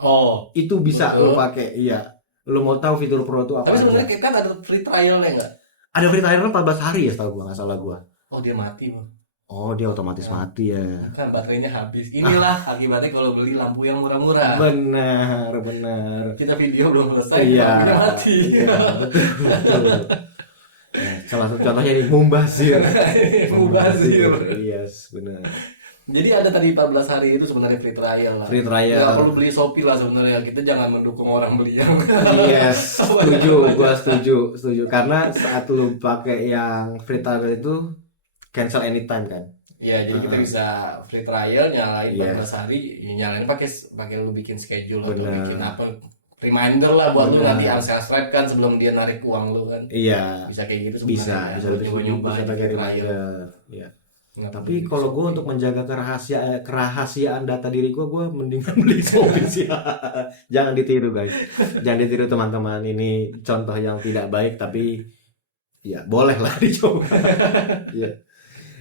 Oh, itu bisa lu pakai. Iya. Lu mau tahu fitur Pro itu apa? Tapi sebenarnya kan ada free trialnya nggak? Ada free trial 14 hari ya, setahu gua, nggak salah gua. Oh, dia mati, Bang. Oh, dia otomatis Nah, mati ya. kan baterainya habis. Inilah akibatnya kalau beli lampu yang murah-murah. Benar, benar. Kita video belum selesai, Iya, lampunya mati. iya, betul, betul. Nah, salah satu contohnya ini mubazir. Mubazir. Yes, benar. Jadi ada tadi 14 hari itu sebenarnya free trial lah. Free trial. Nggak perlu beli Shopee lah sebenarnya. Kita jangan mendukung orang beli yang Yes, gua setuju. Karena saat lu pakai yang free trial itu cancel anytime kan. Iya, jadi kita bisa free trial nyalain Iya. 14 hari, nyalain pakai lu bikin schedule atau Benar. bikin apa reminder lah buat lu Benar. nanti unsubscribe kan sebelum dia narik uang lu kan. Iya, Bisa kayak gitu bisa sebenarnya. bisa Lu nyoba-nyoba bisa aja pakai free trial. reminder. Iya. Nggak Tapi perlu kalau gue Shopee. untuk menjaga kerahasiaan data diri gue mendingan beli Shopee sih. Jangan ditiru guys, jangan ditiru teman-teman. Ini contoh yang tidak baik, tapi ya boleh lah dicoba. Ya,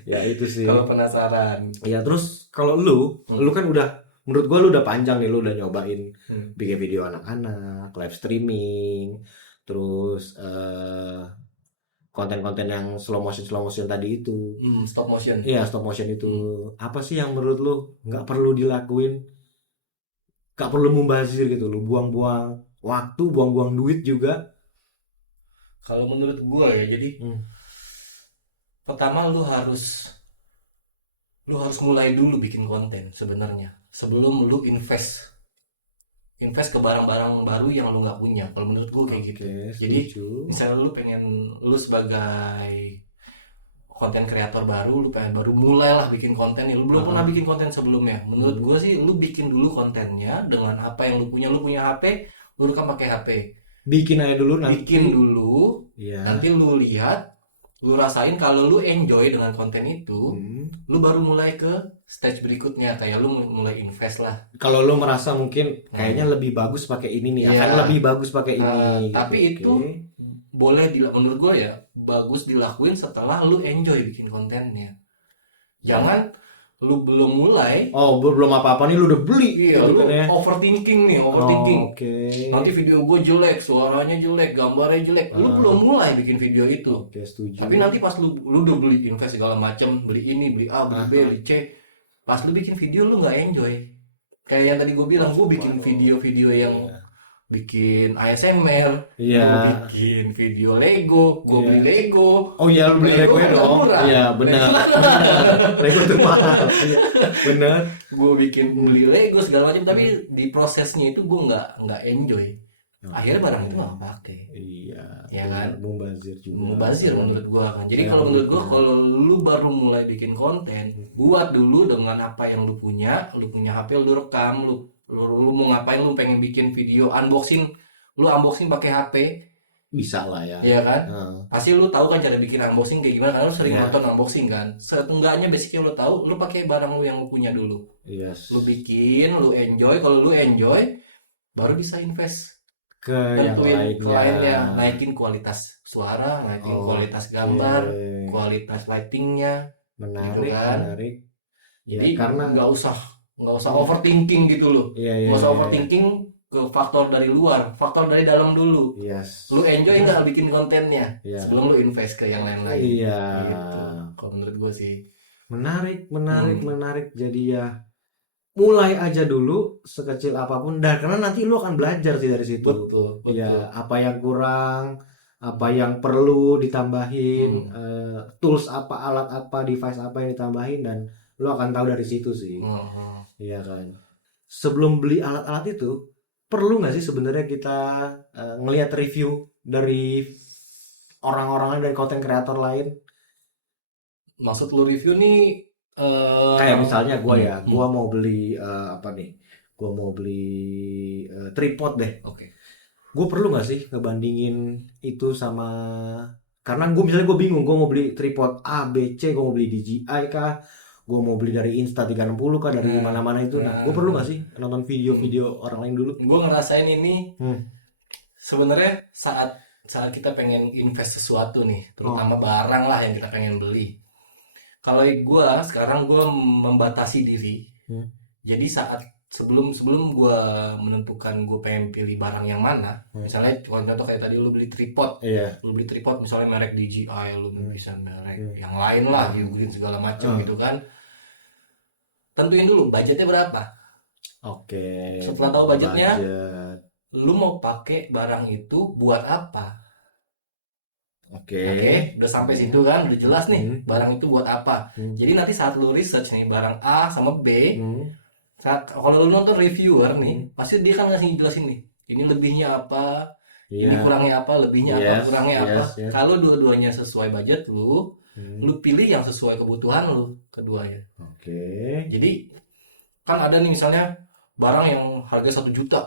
ya itu sih. Kalau penasaran. Ya terus kalau lu kan udah, menurut gue lu udah panjang nih, lu udah nyobain bikin video anak-anak, live streaming, terus konten-konten yang slow motion tadi itu. Stop motion. Iya, stop motion itu. Apa sih yang menurut lu nggak perlu dilakuin? Nggak perlu mubazir gitu, lu buang-buang waktu, buang-buang duit juga. Kalau menurut gua ya, jadi pertama lu harus mulai dulu bikin konten sebenarnya sebelum lu invest ke barang-barang baru yang lu nggak punya. Kalau menurut gua kayak gitu. Jadi misalnya lu pengen, lu sebagai konten kreator baru, lu pengen baru mulailah bikin konten nih, lu belum pernah bikin konten sebelumnya. Menurut gua sih lu bikin dulu kontennya dengan apa yang lu punya. Lu punya HP, lu rekam pakai HP. Bikin aja dulu nanti. Bikin dulu, Iya. nanti lu lihat, lu rasain kalau lu enjoy dengan konten itu, lu baru mulai ke stage berikutnya, kayak lu mulai invest lah. Kalau lu merasa mungkin kayaknya lebih bagus pakai ini nih, Iya. akan lebih bagus pakai ini. gitu. Tapi itu boleh menurut gue ya bagus dilakuin setelah lu enjoy bikin kontennya. Jangan lu belum mulai, Oh, belum apa-apa nih lu udah beli. iya, gitu lu kan ya. overthinking. Oke. Nanti video gue jelek, suaranya jelek, gambarnya jelek. Lu belum mulai bikin video itu. Oke, setuju. Tapi nanti pas lu udah beli, invest segala macam, beli ini, beli A, beli B, beli C, pas lu bikin video lu nggak enjoy. Kayak yang tadi gue bilang, gue bikin video-video yang bikin ASMR, Iya. gue bikin video Lego, gue beli Lego. Oh iya, lu beli Lego ya kan dong. murah. Iya, benar. Lego tuh mahal. Iya, benar. Gue bikin beli Lego segala macam, tapi di prosesnya itu gue nggak enjoy. Akhirnya barang itu nggak pakai. Iya. Ya kan? Mubazir juga. Mubazir menurut gua kan. Jadi kalau menurut gua, kalau lu baru mulai bikin konten, buat dulu dengan apa yang lu punya HP, lu rekam, lu mau ngapain, lu pengen bikin video unboxing, lu unboxing pakai HP, Bisa lah ya. iya kan? Nah, Pasti lu tahu kan cara bikin unboxing kayak gimana, karena lu sering Iya. nonton unboxing kan. Setengahnya basicnya lu tahu, lu pakai barang lu yang lu punya dulu. yes. Lu bikin, lu enjoy, kalau lu enjoy baru bisa invest. Ke yang Tentuin lainnya. naikin kualitas suara, naikin kualitas gambar, kualitas lightingnya, Menarik, gitu kan. menarik. Ya, Jadi karena nggak usah overthinking gitu loh. iya. Nggak usah overthinking ke faktor dari luar, faktor dari dalam dulu. Yes. Lu enjoy nggak bikin kontennya Iya. sebelum lu invest ke yang lain-lain. Iya. Gitu. Kalau menurut gue sih. Menarik. Jadi ya mulai aja dulu sekecil apapun, dan karena nanti lu akan belajar sih dari situ. Betul. Ya, apa yang kurang, apa yang perlu ditambahin, tools apa, alat apa, device apa yang ditambahin, dan lu akan tahu dari situ sih. Iya kan. Sebelum beli alat-alat itu, perlu nggak sih sebenarnya kita ngelihat review dari orang-orang lain, dari konten kreator lain? Maksud lu review nih Kayak misalnya gue mau beli apa nih? Gue mau beli tripod deh. Oke. Gue perlu nggak sih ngebandingin itu sama, karena gue bingung, gue mau beli tripod A, B, C, gue mau beli DJI kah, gue mau beli dari Insta360 kah, dari mana-mana itu. Nah, gue perlu nggak sih nonton video-video orang lain dulu? Gue ngerasain ini sebenarnya saat kita pengen invest sesuatu nih, terutama barang lah yang kita pengen beli. Kalau gue sekarang gue membatasi diri. Jadi saat sebelum gue menentukan gue pengen pilih barang yang mana, misalnya contoh kayak tadi lu beli tripod, lu beli tripod misalnya merek DJI, lu bisa merek yang lain lah, Ugreen segala macam gitu kan. Tentuin dulu budgetnya berapa. Oke. Setelah tahu budgetnya, lu mau pakai barang itu buat apa? Oke, udah sampai situ kan, udah jelas nih barang itu buat apa. Jadi nanti saat lu research nih barang A sama B, kalau lu nonton reviewer nih, pasti dia kan ngasih jelasin nih, ini lebihnya apa, ini kurangnya apa, lebihnya apa, kurangnya apa. Kalau dua-duanya sesuai budget lu pilih yang sesuai kebutuhan lu keduanya. Jadi kan ada nih misalnya barang yang harga 1 juta,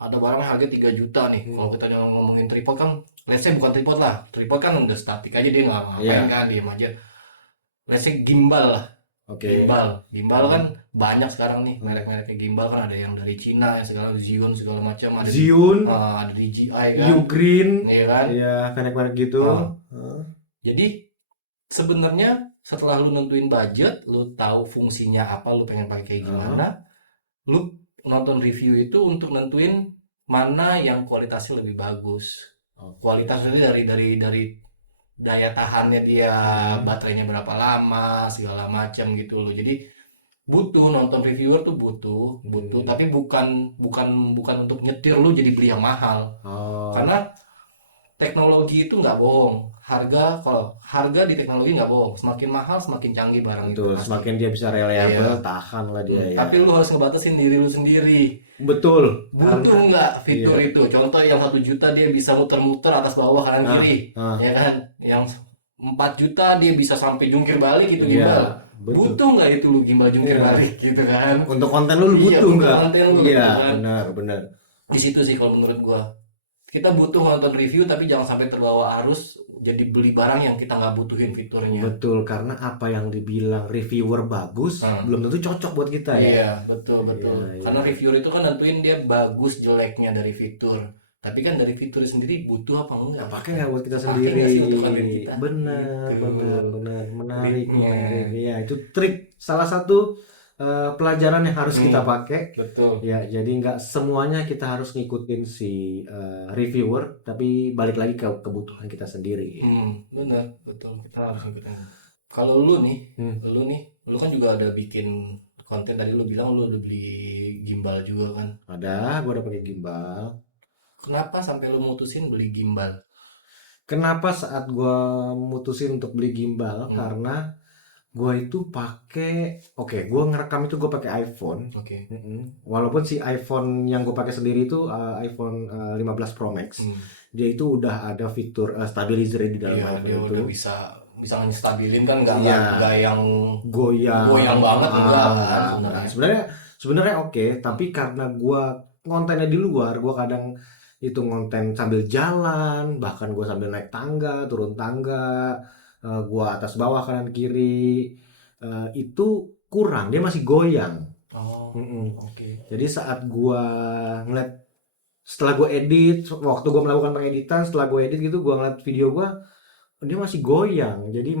ada barang yang harga 3 juta nih. Kalau kita ngomongin tripod kan, let's say bukan tripod lah, tripod kan udah statik aja, dia nggak ngapain kan, diam aja. Let's say gimbal lah. Gimbal kan banyak sekarang nih merek-mereknya gimbal kan, ada yang dari Cina yang segala Zhiyun segala macam, ada ada DJI kan, Ugreen, iya kan, merek-merek gitu. Jadi sebenarnya setelah lu nentuin budget, lu tahu fungsinya apa, lu pengen pakai kayak gimana, lu nonton review itu untuk nentuin mana yang kualitasnya lebih bagus. Kualitasnya dari daya tahannya dia, baterainya berapa lama, segala macam gitu loh. Jadi butuh nonton reviewer tuh butuh, tapi bukan untuk nyetir lu jadi beli yang mahal. Karena teknologi itu nggak bohong. Kalau harga di teknologi nggak bohong. Semakin mahal semakin canggih barang itu. Semakin dia bisa reliable, tahan lah dia. Tapi lu harus ngebatasin diri lu sendiri. Betul. Butuh nggak fitur itu? Contoh yang 1 juta dia bisa muter-muter atas bawah kanan kiri, ya kan? Yang 4 juta dia bisa sampai jungkir balik gitu gimbal. Butuh nggak itu lu gimbal jungkir balik gitu kan? Untuk konten lu butuh nggak? Iya, benar. Di situ sih kalau menurut gua. Kita butuh nonton review tapi jangan sampai terbawa arus jadi beli barang yang kita nggak butuhin fiturnya. Betul, karena apa yang dibilang reviewer bagus belum tentu cocok buat kita ya. Iya, betul. Karena reviewer itu kan nentuin dia bagus jeleknya dari fitur. Tapi kan dari fitur sendiri butuh apa enggak? Pakai nggak buat kita sendiri? Benar. Menarik. Iya, itu trik, salah satu pelajaran yang harus kita pakai. Betul. Ya, jadi nggak semuanya kita harus ngikutin si reviewer, tapi balik lagi ke kebutuhan kita sendiri. Benar, betul. Kita harus ngikutin. Kalau lu kan juga ada bikin konten, tadi lu bilang lu udah beli gimbal juga kan? Ada, gua udah pakai gimbal. Kenapa sampai lu mutusin beli gimbal? Kenapa saat gua mutusin untuk beli gimbal? Karena gue itu pakai, gue ngerekam itu gue pakai iPhone. Walaupun si iPhone yang gue pakai sendiri itu iPhone 15 Pro Max, dia itu udah ada fitur stabilizer di dalam iPhone dia itu. Udah bisa ngestabilin kan, nggak yang goyang banget enggak kan sebenarnya oke, tapi karena gue kontennya di luar, gue kadang itu konten sambil jalan, bahkan gue sambil naik tangga, turun tangga, gua atas bawah kanan kiri, itu kurang, dia masih goyang. Jadi saat gua ngeliat, setelah gua edit, waktu gua melakukan pengeditan, setelah gua edit gitu, gua ngeliat video gua, dia masih goyang. Jadi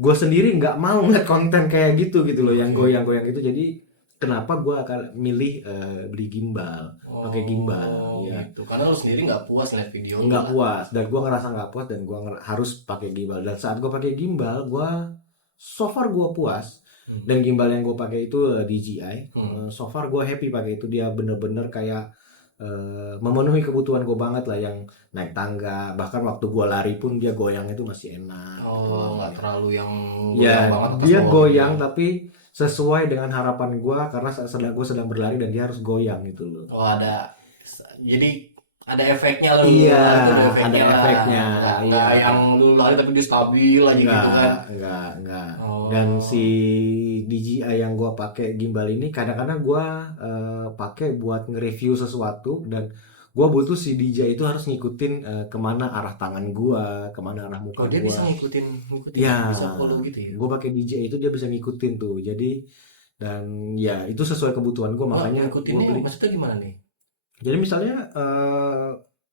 gua sendiri nggak mau ngeliat konten kayak gitu loh, yang goyang-goyang gitu. Jadi kenapa gua akan milih beli gimbal, pakai gimbal. Gitu. Karena lu sendiri nggak puas lihat video. Nggak puas, dan gue ngerasa nggak puas, dan gue harus pakai gimbal. Dan saat gue pakai gimbal, so far gue puas. Dan gimbal yang gue pakai itu DJI. So far gue happy pakai itu, dia bener-bener kayak memenuhi kebutuhan gue banget lah, yang naik tangga, bahkan waktu gue lari pun dia goyangnya itu masih enak. Nggak terlalu yang banget. Dia goyang tapi sesuai dengan harapan gue, karena gue sedang berlari dan dia harus goyang gitu loh. Jadi ada efeknya loh. Iya, ada efeknya. Nggak yang lu lari tapi dia stabil aja gitu kan. Enggak. Dan si DJI yang gue pakai gimbal ini kadang-kadang gue pakai buat nge-review sesuatu, dan gue butuh si DJI itu harus ngikutin kemana arah tangan gue, kemana arah muka gue. Dia bisa ngikutin ya, bisa follow gitu ya. Gue pakai DJI itu dia bisa ngikutin tuh. Jadi, dan ya itu sesuai kebutuhan gue, makanya ngikutinnya maksudnya gimana nih? Jadi misalnya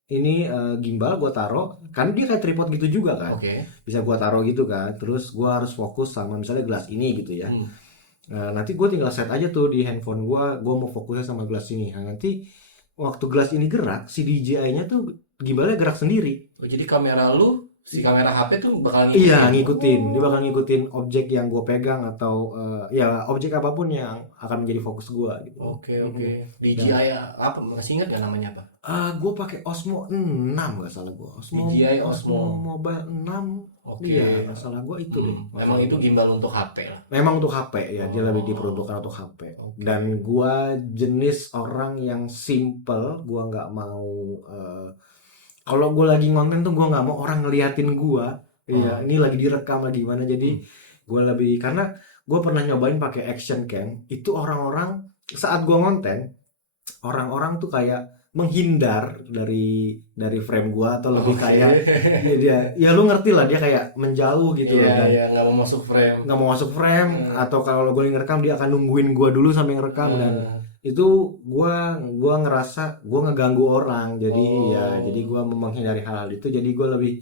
ini gimbal gue taruh, kan dia kayak tripod gitu juga kan, bisa gue taruh gitu kan. Terus gue harus fokus sama misalnya gelas ini gitu ya. Nanti gue tinggal set aja tuh di handphone gue mau fokusnya sama gelas ini. Nah, nanti waktu gelas ini gerak, si DJI-nya tuh gimbalnya gerak sendiri. Oh, jadi si kamera HP tuh bakal Iya, ngikutin. ngikutin. Dia Oh, bakal ngikutin objek yang gue pegang atau ya objek apapun yang akan menjadi fokus gue gitu. oke oke. Dan DJI apa? Masih ingat nggak namanya apa? gue pakai Osmo 6 nggak salah gue. DJI Osmo Osmo. Mobile 6. Oke. Iya, nggak salah gue itu deh. Nggak Emang salah itu gua. gimbal untuk HP lah. Memang untuk HP ya, dia lebih Oh, diperuntukkan untuk HP. oke. Dan gua jenis orang yang simple, gua nggak mau kalau gua lagi ngonten tuh gua nggak mau orang ngeliatin gua. Iya, Oh, ini lagi direkam lagi gimana. Jadi hmm. gua lebih karena gua pernah nyobain pakai action cam. Itu orang-orang saat gua ngonten, orang-orang tuh kayak menghindar dari frame gua atau lebih Oke. kayak dia ya lu ngerti lah dia kayak menjauh gitu Iya loh dan iya nggak mau masuk frame. nggak mau masuk frame Eh, atau kalau gue ngerekam dia akan nungguin gue dulu sampai ngerekam dan eh. itu gua ngerasa gue ngeganggu orang jadi Oh, gue menghindari hal-hal itu jadi gue lebih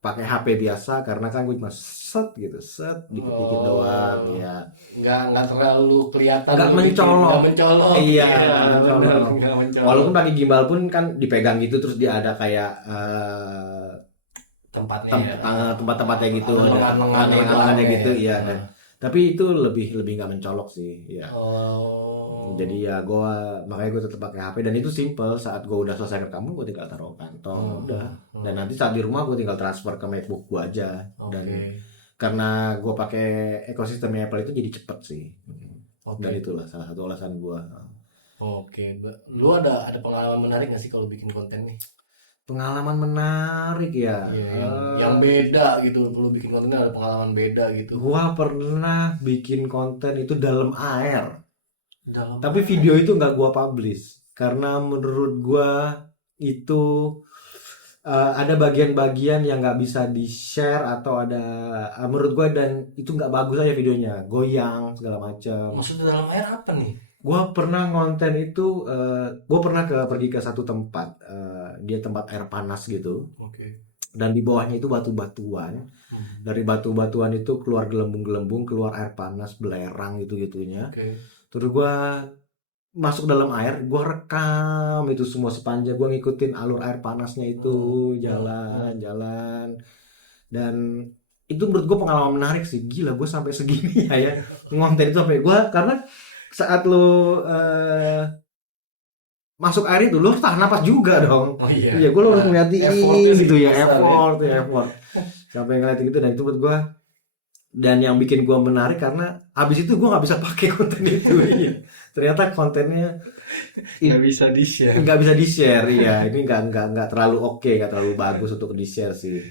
pakai HP biasa karena kan gue cuma set gitu set dikit-dikit doang oh, ya nggak terlalu kelihatan nggak lu bikin, mencolok nggak mencolok. iya Iya, nggak benar, mencolok nggak mencolok. walaupun pakai gimbal pun kan dipegang gitu terus dia ada kayak Tempatnya ya, tempat-tempatnya gitu ada lengan-lengannya itu lengan-lengannya aneh gitu ya. iya kan Nah. tapi itu lebih lebih nggak mencolok sih ya. Jadi Oh, ya gue makanya gue tetap pakai HP dan itu simple saat gue udah selesai rekaman gue tinggal taruh kantong hmm, udah hmm, dan hmm. nanti saat di rumah gue tinggal transfer ke MacBook gue aja dan Oke, karena gue pakai ekosistemnya Apple itu jadi cepet sih dan oke, itulah salah satu alasan gue oke. Lu ada pengalaman menarik nggak sih kalau bikin konten nih? pengalaman menarik ya Iya, yang beda gitu. Lu bikin konten ada pengalaman beda gitu. gue pernah bikin konten itu dalam air Dalam tapi video itu nggak gue publish karena menurut gue itu ada bagian-bagian yang nggak bisa di-share atau ada menurut gue dan itu nggak bagus aja videonya goyang segala macam maksudnya dalam air apa nih? gue pernah ngonten itu gue pernah pergi ke satu tempat dia tempat air panas gitu Oke. dan di bawahnya itu batu-batuan Hmm, dari batu-batuan itu keluar gelembung-gelembung keluar air panas belerang gitu gitunya oke. terus gue masuk dalam air gue rekam itu semua sepanjang gue ngikutin alur air panasnya itu Hmm, hmm, hmm. jalan-jalan dan itu menurut gue pengalaman menarik sih gila gue sampai segini ya ngonten itu sampai gue karena saat lo masuk air itu lo harus tahan napas juga dong Oh iya. iya gue harus Nah, effortnya ngeliatin sih gitu ya besar ya. effort sampai ngeliatin gitu dan itu menurut gue dan yang bikin gue menarik karena abis itu gue nggak bisa pakai konten itu iya. Ternyata kontennya Nggak bisa di-share. nggak bisa di-share ya ini nggak terlalu oke nggak terlalu bagus untuk di-share sih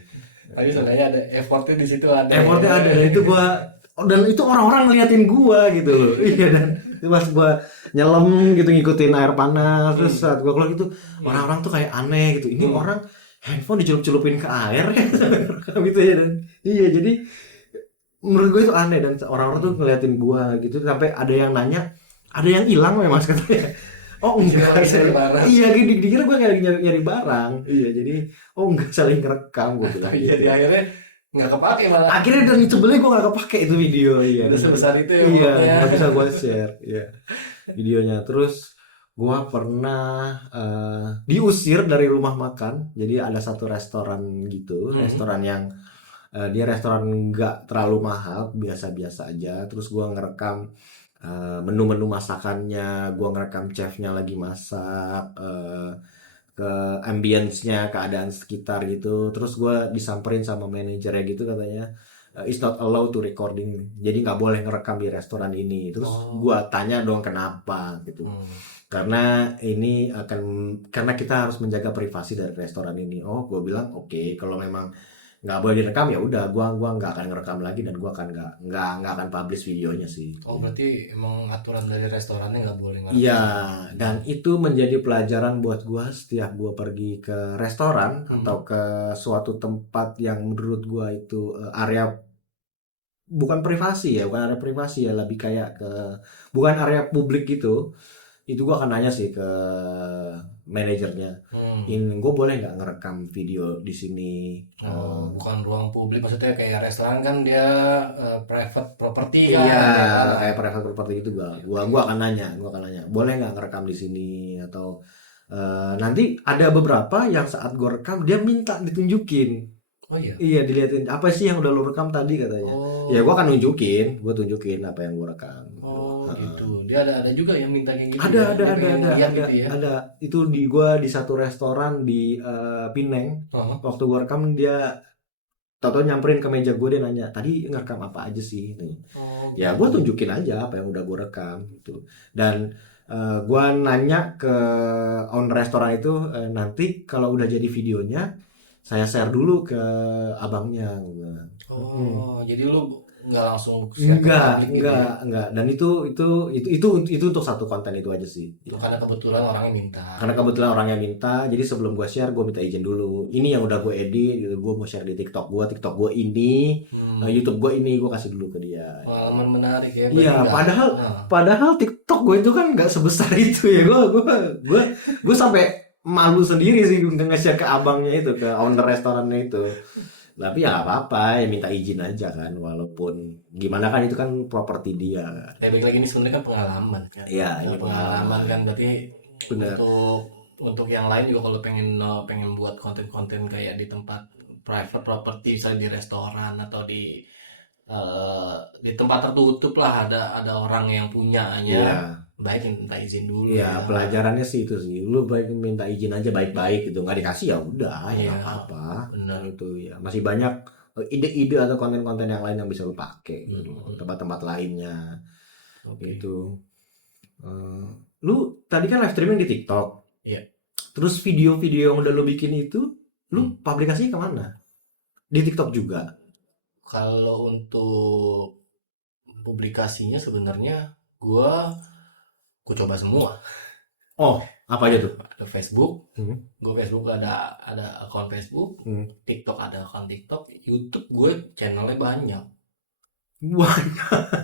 Tapi sebenarnya ada effortnya di situ ada effortnya ya. ada dan itu gua dan itu orang-orang ngeliatin gua gitu loh iya dan pas gua nyelam gitu ngikutin air panas terus Hmm, saat gua keluar gitu hmm, orang-orang tuh kayak aneh gitu ini hmm. orang handphone dicelup-celupin ke air ya gitu ya dan iya jadi menurut gue itu aneh dan orang-orang tuh Hmm. ngeliatin gua gitu sampai ada yang nanya ada yang hilang memang katanya oh Dikira enggak lagi saya nyari barang. iya dikira gue kayak lagi nyari barang iya jadi oh enggak saling ngerekam gue bilang Tapi gitu jadi akhirnya nggak kepake malah. akhirnya dari sebenarnya gue nggak kepake itu video iya Udah sebesar itu ya iya effortnya. nggak bisa gue share iya videonya terus gue pernah diusir dari rumah makan jadi ada satu restoran gitu Hmm. restoran yang dia restoran nggak terlalu mahal biasa-biasa aja terus gue ngerekam menu-menu masakannya gue ngerekam chefnya lagi masak ke ambience-nya keadaan sekitar gitu terus gue disamperin sama manajernya gitu katanya it's not allowed to recording jadi nggak boleh ngerekam di restoran ini terus Oh. gue tanya dong kenapa gitu Hmm. karena ini akan karena kita harus menjaga privasi dari restoran ini oh gue bilang oke kalau memang nggak boleh direkam ya udah gua nggak akan ngerekam lagi dan gua akan nggak akan publish videonya sih. Oh berarti emang aturan dari restorannya nggak boleh Iya, ngerekam. dan itu menjadi pelajaran buat gua setiap gua pergi ke restoran Hmm. atau ke suatu tempat yang menurut gua itu area bukan privasi ya, bukan area privasi ya, lebih kayak ke bukan area publik gitu. itu gue akan nanya sih ke manajernya, ini gue boleh nggak ngerekam video di sini? Bukan ruang publik, maksudnya kayak restoran kan dia private property kan. Iya, Ya. kayak private property itu gua akan nanya, boleh nggak ngerekam di sini, atau nanti ada beberapa yang saat gua rekam dia minta ditunjukin. Oh iya. Iya, dilihatin apa sih yang udah lu rekam tadi katanya. Ya gua akan gua tunjukin apa yang gua rekam. Oh gitu. Dia ada juga yang minta kayak gitu. Ada, ya? Dia pengen lihat gitu ya. ada. Itu gua di satu restoran di Pineng. Waktu gua rekam dia tahu nyamperin ke meja gue, dia nanya tadi ngerekam apa aja sih. Ya gue tunjukin aja apa yang udah gue rekam gitu. Dan gue nanya ke owner restoran itu, nanti kalau udah jadi videonya saya share dulu ke abangnya. Jadi lu nggak langsung share ke publik gitu ya? Enggak. Dan itu untuk satu konten itu aja sih. Karena kebetulan orangnya minta. Jadi sebelum gue share, gue minta izin dulu. Ini yang udah gue edit, gitu. Gue mau share di TikTok gue ini, YouTube gue ini, gue kasih dulu ke dia. Pengalaman menarik ya. Iya, padahal TikTok gue itu kan nggak sebesar itu ya. Gue sampai malu sendiri sih nge-share ke abangnya itu, ke owner restorannya itu. Tapi ya nggak apa-apa, ya minta izin aja kan, walaupun gimana kan itu kan properti dia. Baik lagi ini sebenarnya kan pengalaman kan. Iya, ini pengalaman kan, berarti benar. Untuk yang lain juga kalau pengen buat konten-konten kayak di tempat private property, misalnya di restoran atau di tempat tertutup lah, ada orang yang punyanya. Baik minta izin dulu. Iya, pelajarannya sih itu sih. Lu baik minta izin aja baik-baik gitu. Nggak dikasih ya udah, ya nggak apa-apa. Benar. Itu ya. Masih banyak ide-ide atau konten-konten yang lain yang bisa lu pakai gitu. Tempat-tempat lainnya. Gitu. Lu tadi kan live streaming di TikTok. Iya. Terus video-video yang udah lu bikin itu, lu publikasinya kemana? Di TikTok juga? Kalau untuk publikasinya sebenarnya gue coba semua. Apa aja tuh? Ada Facebook, gue Facebook ada akun Facebook, TikTok ada akun TikTok, YouTube gue channelnya banyak.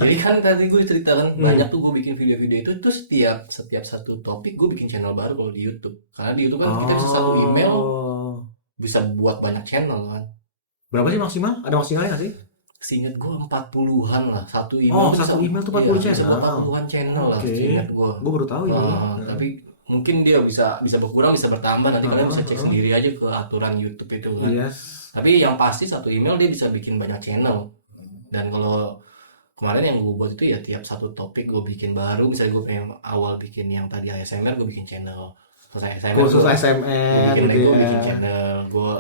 Jadi kan tadi gue ceritakan banyak tuh gue bikin video-video itu, terus setiap satu topik gue bikin channel baru kalau di YouTube. Karena di YouTube kan kita bisa satu email bisa buat banyak channel kan. Berapa sih maksimal? Ada maksimalnya nggak sih? Seingat gue 40-an lah. Satu email satu email tuh 40 channel. Bisa 40-an channel lah seingat gue. Gue baru tahu ini. Tapi mungkin dia bisa berkurang, bisa bertambah. Nanti kalian bisa cek sendiri aja ke aturan YouTube itu kan. Tapi yang pasti satu email dia bisa bikin banyak channel. Dan kalau kemarin yang gue buat itu ya tiap satu topik gue bikin baru. Misalnya gue pengen awal bikin yang tadi ASMR, gue bikin channel. Khusus ASMR gue gitu bikin channel. Gue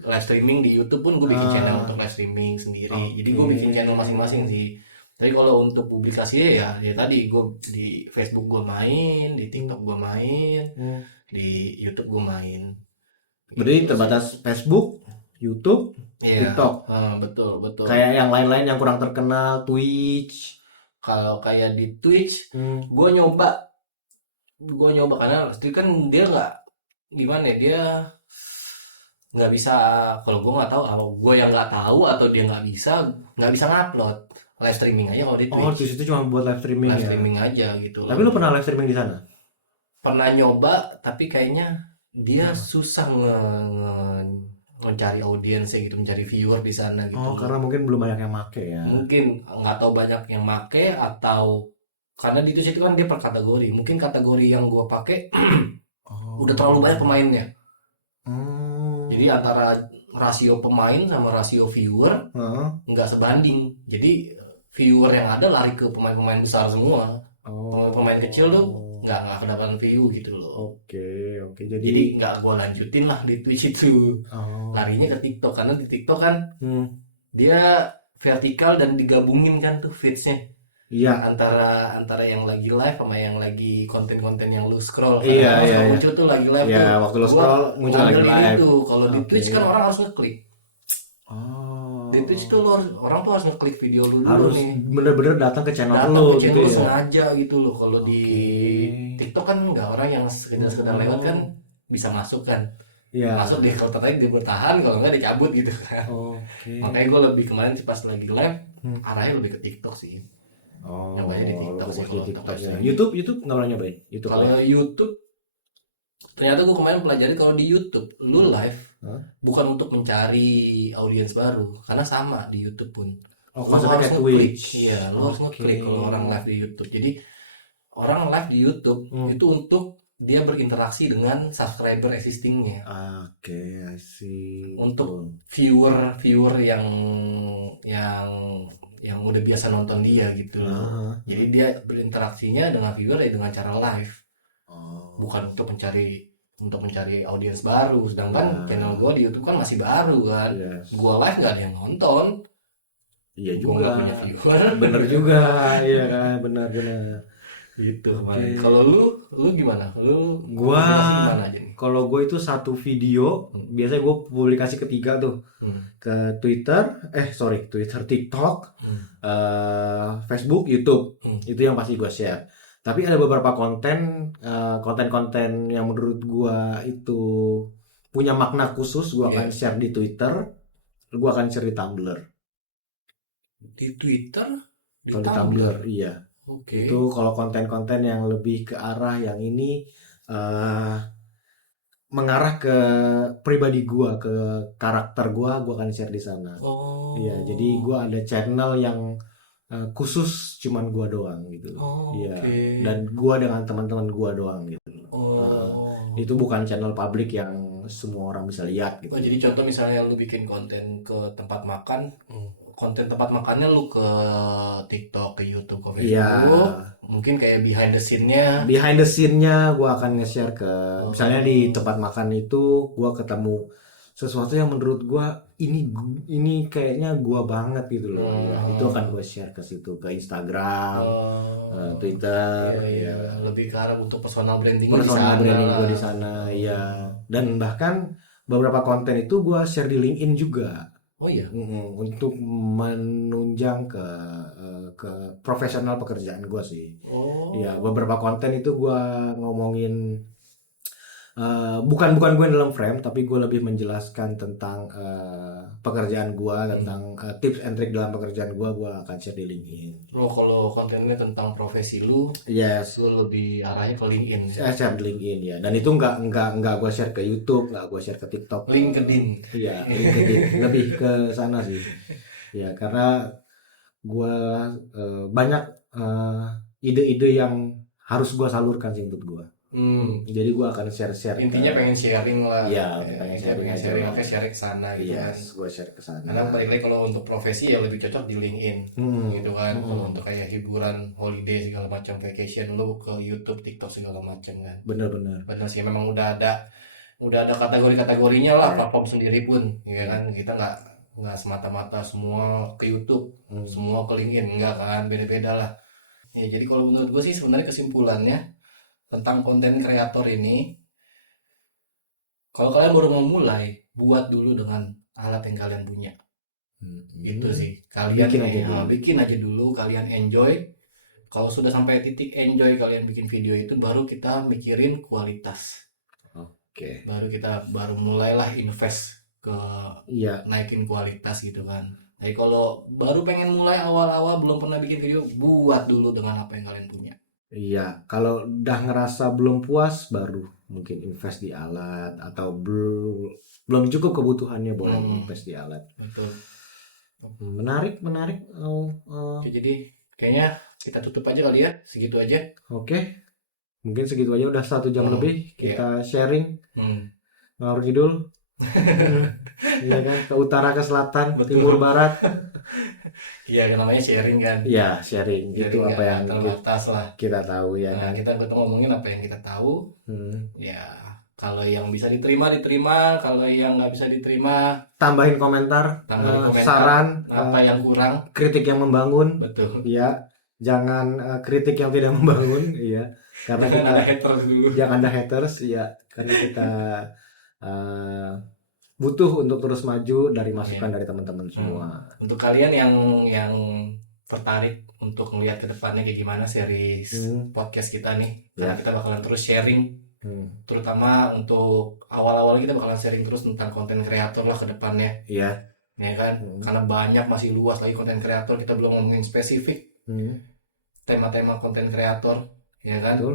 live streaming di YouTube pun gue bikin channel untuk live streaming sendiri. Jadi gue bikin channel masing-masing sih. Tapi kalau untuk publikasi ya tadi gue di Facebook gue main, di TikTok gue main, di YouTube gue main. Berarti terbatas Facebook, YouTube, TikTok. Betul. Kayak yang lain-lain yang kurang terkenal, Twitch. Kalau kayak di Twitch, gue nyoba karena itu kan dia nggak gimana ya, dia nggak bisa, kalau gue nggak tahu, kalau gue yang nggak tahu atau dia nggak bisa ngupload live streaming aja kalau di Twitch. Twitch itu cuma buat live streaming aja gitu. Tapi lu pernah live streaming di sana? Pernah nyoba, tapi kayaknya dia susah mencari audiensnya gitu, mencari viewer di sana gitu. Karena mungkin belum banyak yang make ya. Mungkin nggak tahu banyak yang make, atau karena di Twitch itu kan dia per kategori. Mungkin kategori yang gue pakai udah terlalu banyak pemainnya. Jadi antara rasio pemain sama rasio viewer nggak sebanding. Jadi viewer yang ada lari ke pemain-pemain besar semua. Pemain kecil tuh nggak kedapatan view gitu loh. Oke. Jadi nggak gue lanjutin lah di Twitch itu. Larinya ke TikTok, karena di TikTok kan dia vertikal dan digabungin kan tuh feedsnya. Iya. Antara yang lagi live sama yang lagi konten-konten yang lu scroll. Iya. Muncul tuh lagi live tuh. Waktu lu scroll muncul lagi live. Kalau di Twitch kan orang harus ngeklik. Di Twitch tuh orang tuh harus ngeklik video lu dulu nih. Bener-bener datang ke channel lu gitu ya. Sengaja gitu loh. Kalau di TikTok kan nggak, orang yang sekedar lewat kan bisa masuk kan. Masuk deh, kalau tertarik dia bertahan, kalau nggak dicabut gitu kan. Makanya gue lebih kemarin pas lagi live arahnya lebih ke TikTok sih. Oh, Nyobanya di lu TikTok sih fokus di kalau untuk TikTok live ya. streaming. YouTube nggak pernah nyobain. YouTube Kalau live. YouTube, ternyata gue kemarin pelajari kalau di YouTube lu live Hah? bukan untuk mencari audiens baru, karena sama di YouTube pun. Oh, Lu konsepnya harus kayak ngeklik, Twitch. iya, lu harus ngeklik kalau orang live di YouTube. Jadi orang live di YouTube itu untuk dia berinteraksi dengan subscriber existingnya. Oke, I see. Untuk viewer yang yang udah biasa nonton dia gitu loh. Jadi dia berinteraksinya dengan viewer ya dengan cara live, bukan untuk mencari audiens baru. Sedangkan channel gue di YouTube kan masih baru kan, gue live nggak ada yang nonton. Iya Gua juga. nggak punya viewer. Bener juga, iya kan, benar-benar. Gitu. Oke. Kalau lu gimana? Lu Gua publikasi di mana aja nih? kalau gue itu satu video, biasanya gue publikasi ketiga tuh ke Twitter, Twitter, TikTok, Facebook, YouTube. Itu yang pasti gue share. Tapi ada beberapa konten-konten yang menurut gue itu punya makna khusus, gue akan share di Twitter, gue akan share di Tumblr. Di Twitter, di Kalau di Tumblr. Tumblr, iya. Oke. Itu kalau konten-konten yang lebih ke arah yang ini mengarah ke pribadi gua, ke karakter gua akan share di sana. Oh. Iya, jadi gua ada channel yang khusus cuman gua doang gitu. Iya. Oke. Dan gua dengan teman-teman gua doang gitu. Itu bukan channel publik yang semua orang bisa lihat gitu. Oh, jadi contoh misalnya lu bikin konten ke tempat makan, konten tempat makannya lu ke TikTok, ke YouTube, ke Facebook, mungkin kayak behind the scene-nya gue akan nge-share ke misalnya di tempat makan itu gue ketemu sesuatu yang menurut gue ini kayaknya gue banget gitu loh. Ya, itu akan gue share ke situ, ke Instagram, Twitter. Iya. Lebih ke arah untuk personal branding gue di sana, ya. Dan bahkan beberapa konten itu gue share di LinkedIn juga. Oh iya. Untuk menunjang ke profesional pekerjaan gue sih. Ya, beberapa konten itu gue ngomongin bukan gue dalam frame, tapi gue lebih menjelaskan tentang pekerjaan gue, tentang tips and trick dalam pekerjaan gue akan share di LinkedIn. Oh, kalau kontennya tentang profesi lu, lu lebih arahnya ke LinkedIn. Saya share di LinkedIn ya, dan itu nggak gue share ke YouTube, nggak gue share ke TikTok. LinkedIn. Iya, LinkedIn lebih ke sana sih. Ya, karena gue banyak ide-ide yang harus gue salurkan sih untuk gue. Jadi gue akan share. Intinya pengen sharing lah. Iya, pengen sharing. Oke, share ke sana gitu kan. Gue share ke sana. Karena balik lagi kalau untuk profesi ya lebih cocok di LinkedIn, gitu kan. Kalau untuk kayak hiburan, holiday segala macam, vacation lu ke YouTube, TikTok segala macam kan. Bener sih, memang udah ada kategori-kategorinya lah platform sendiri pun, ya kan. Kita nggak semata-mata semua ke YouTube, semua ke LinkedIn, enggak kan, beda-beda lah. Ya, jadi kalau menurut gue sih sebenarnya kesimpulannya tentang konten kreator ini, kalau kalian baru mau mulai, buat dulu dengan alat yang kalian punya. Gitu sih. Kalian bikin aja dulu, kalian enjoy. Kalau sudah sampai titik enjoy kalian bikin video itu, baru kita mikirin kualitas. Oke. Baru mulailah invest ke naikin kualitas gitu kan. Jadi kalau baru pengen mulai awal-awal belum pernah bikin video, buat dulu dengan apa yang kalian punya. Iya, kalau udah ngerasa belum puas baru mungkin invest di alat, atau belum cukup kebutuhannya boleh invest di alat. Betul. Menarik. Oke, jadi kayaknya kita tutup aja kali ya, segitu aja. Oke. Mungkin segitu aja, udah 1 jam lebih kita sharing ngalor ngidul. Iya kan, ke utara ke selatan, timur barat. Iya, namanya sharing kan. Iya, sharing. Itu apa yang kita tahu ya kan. Kita ngomongin apa yang kita tahu. Ya, kalau yang bisa diterima, kalau yang nggak bisa diterima, tambahin komentar, saran, apa yang kurang, kritik yang membangun. Betul. Iya, jangan kritik yang tidak membangun. Iya, karena jangan ada haters dulu. Jangan ada haters, ya, karena kita butuh untuk terus maju dari masukan dari teman-teman semua. Untuk kalian yang tertarik untuk melihat ke depannya kayak gimana series podcast kita nih, karena kita bakalan terus sharing, terutama untuk awal-awal kita bakalan sharing terus tentang konten kreator lah ke depannya. Iya. Ya kan, karena banyak, masih luas lagi konten kreator, kita belum ngomongin spesifik. tema-tema konten kreator, ya kan? Betul.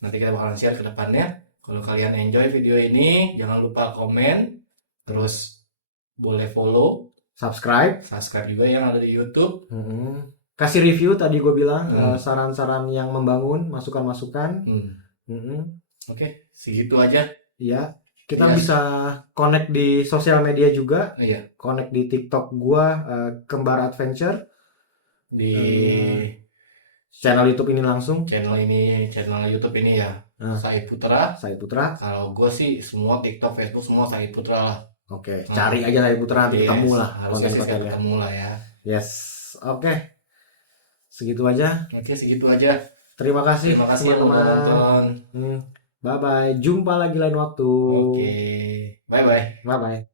Nanti kita bakalan share ke depannya. Kalau kalian enjoy video ini, jangan lupa komen, terus boleh follow, Subscribe. juga yang ada di YouTube. Kasih review tadi gue bilang, saran-saran yang membangun, masukan-masukan. Oke, segitu aja. Iya, kita Yes. bisa connect di sosial media juga. Iya, Connect di TikTok gua, Kembar Adventure. di Channel YouTube ini langsung. channel YouTube ini ya, Nah. Said Putra. Said Putra. Kalau gue sih semua TikTok, Facebook semua Said Putra lah. Oke, cari aja Said Putra, nanti ketemu lah Harusnya sih konten-kontennya. ketemu lah ya. Yes, oke. Segitu aja. Oke, segitu aja. Terima kasih Terima kasih yang udah teman-teman. nonton. Bye-bye. Jumpa lagi lain waktu. Oke, bye-bye. Bye-bye.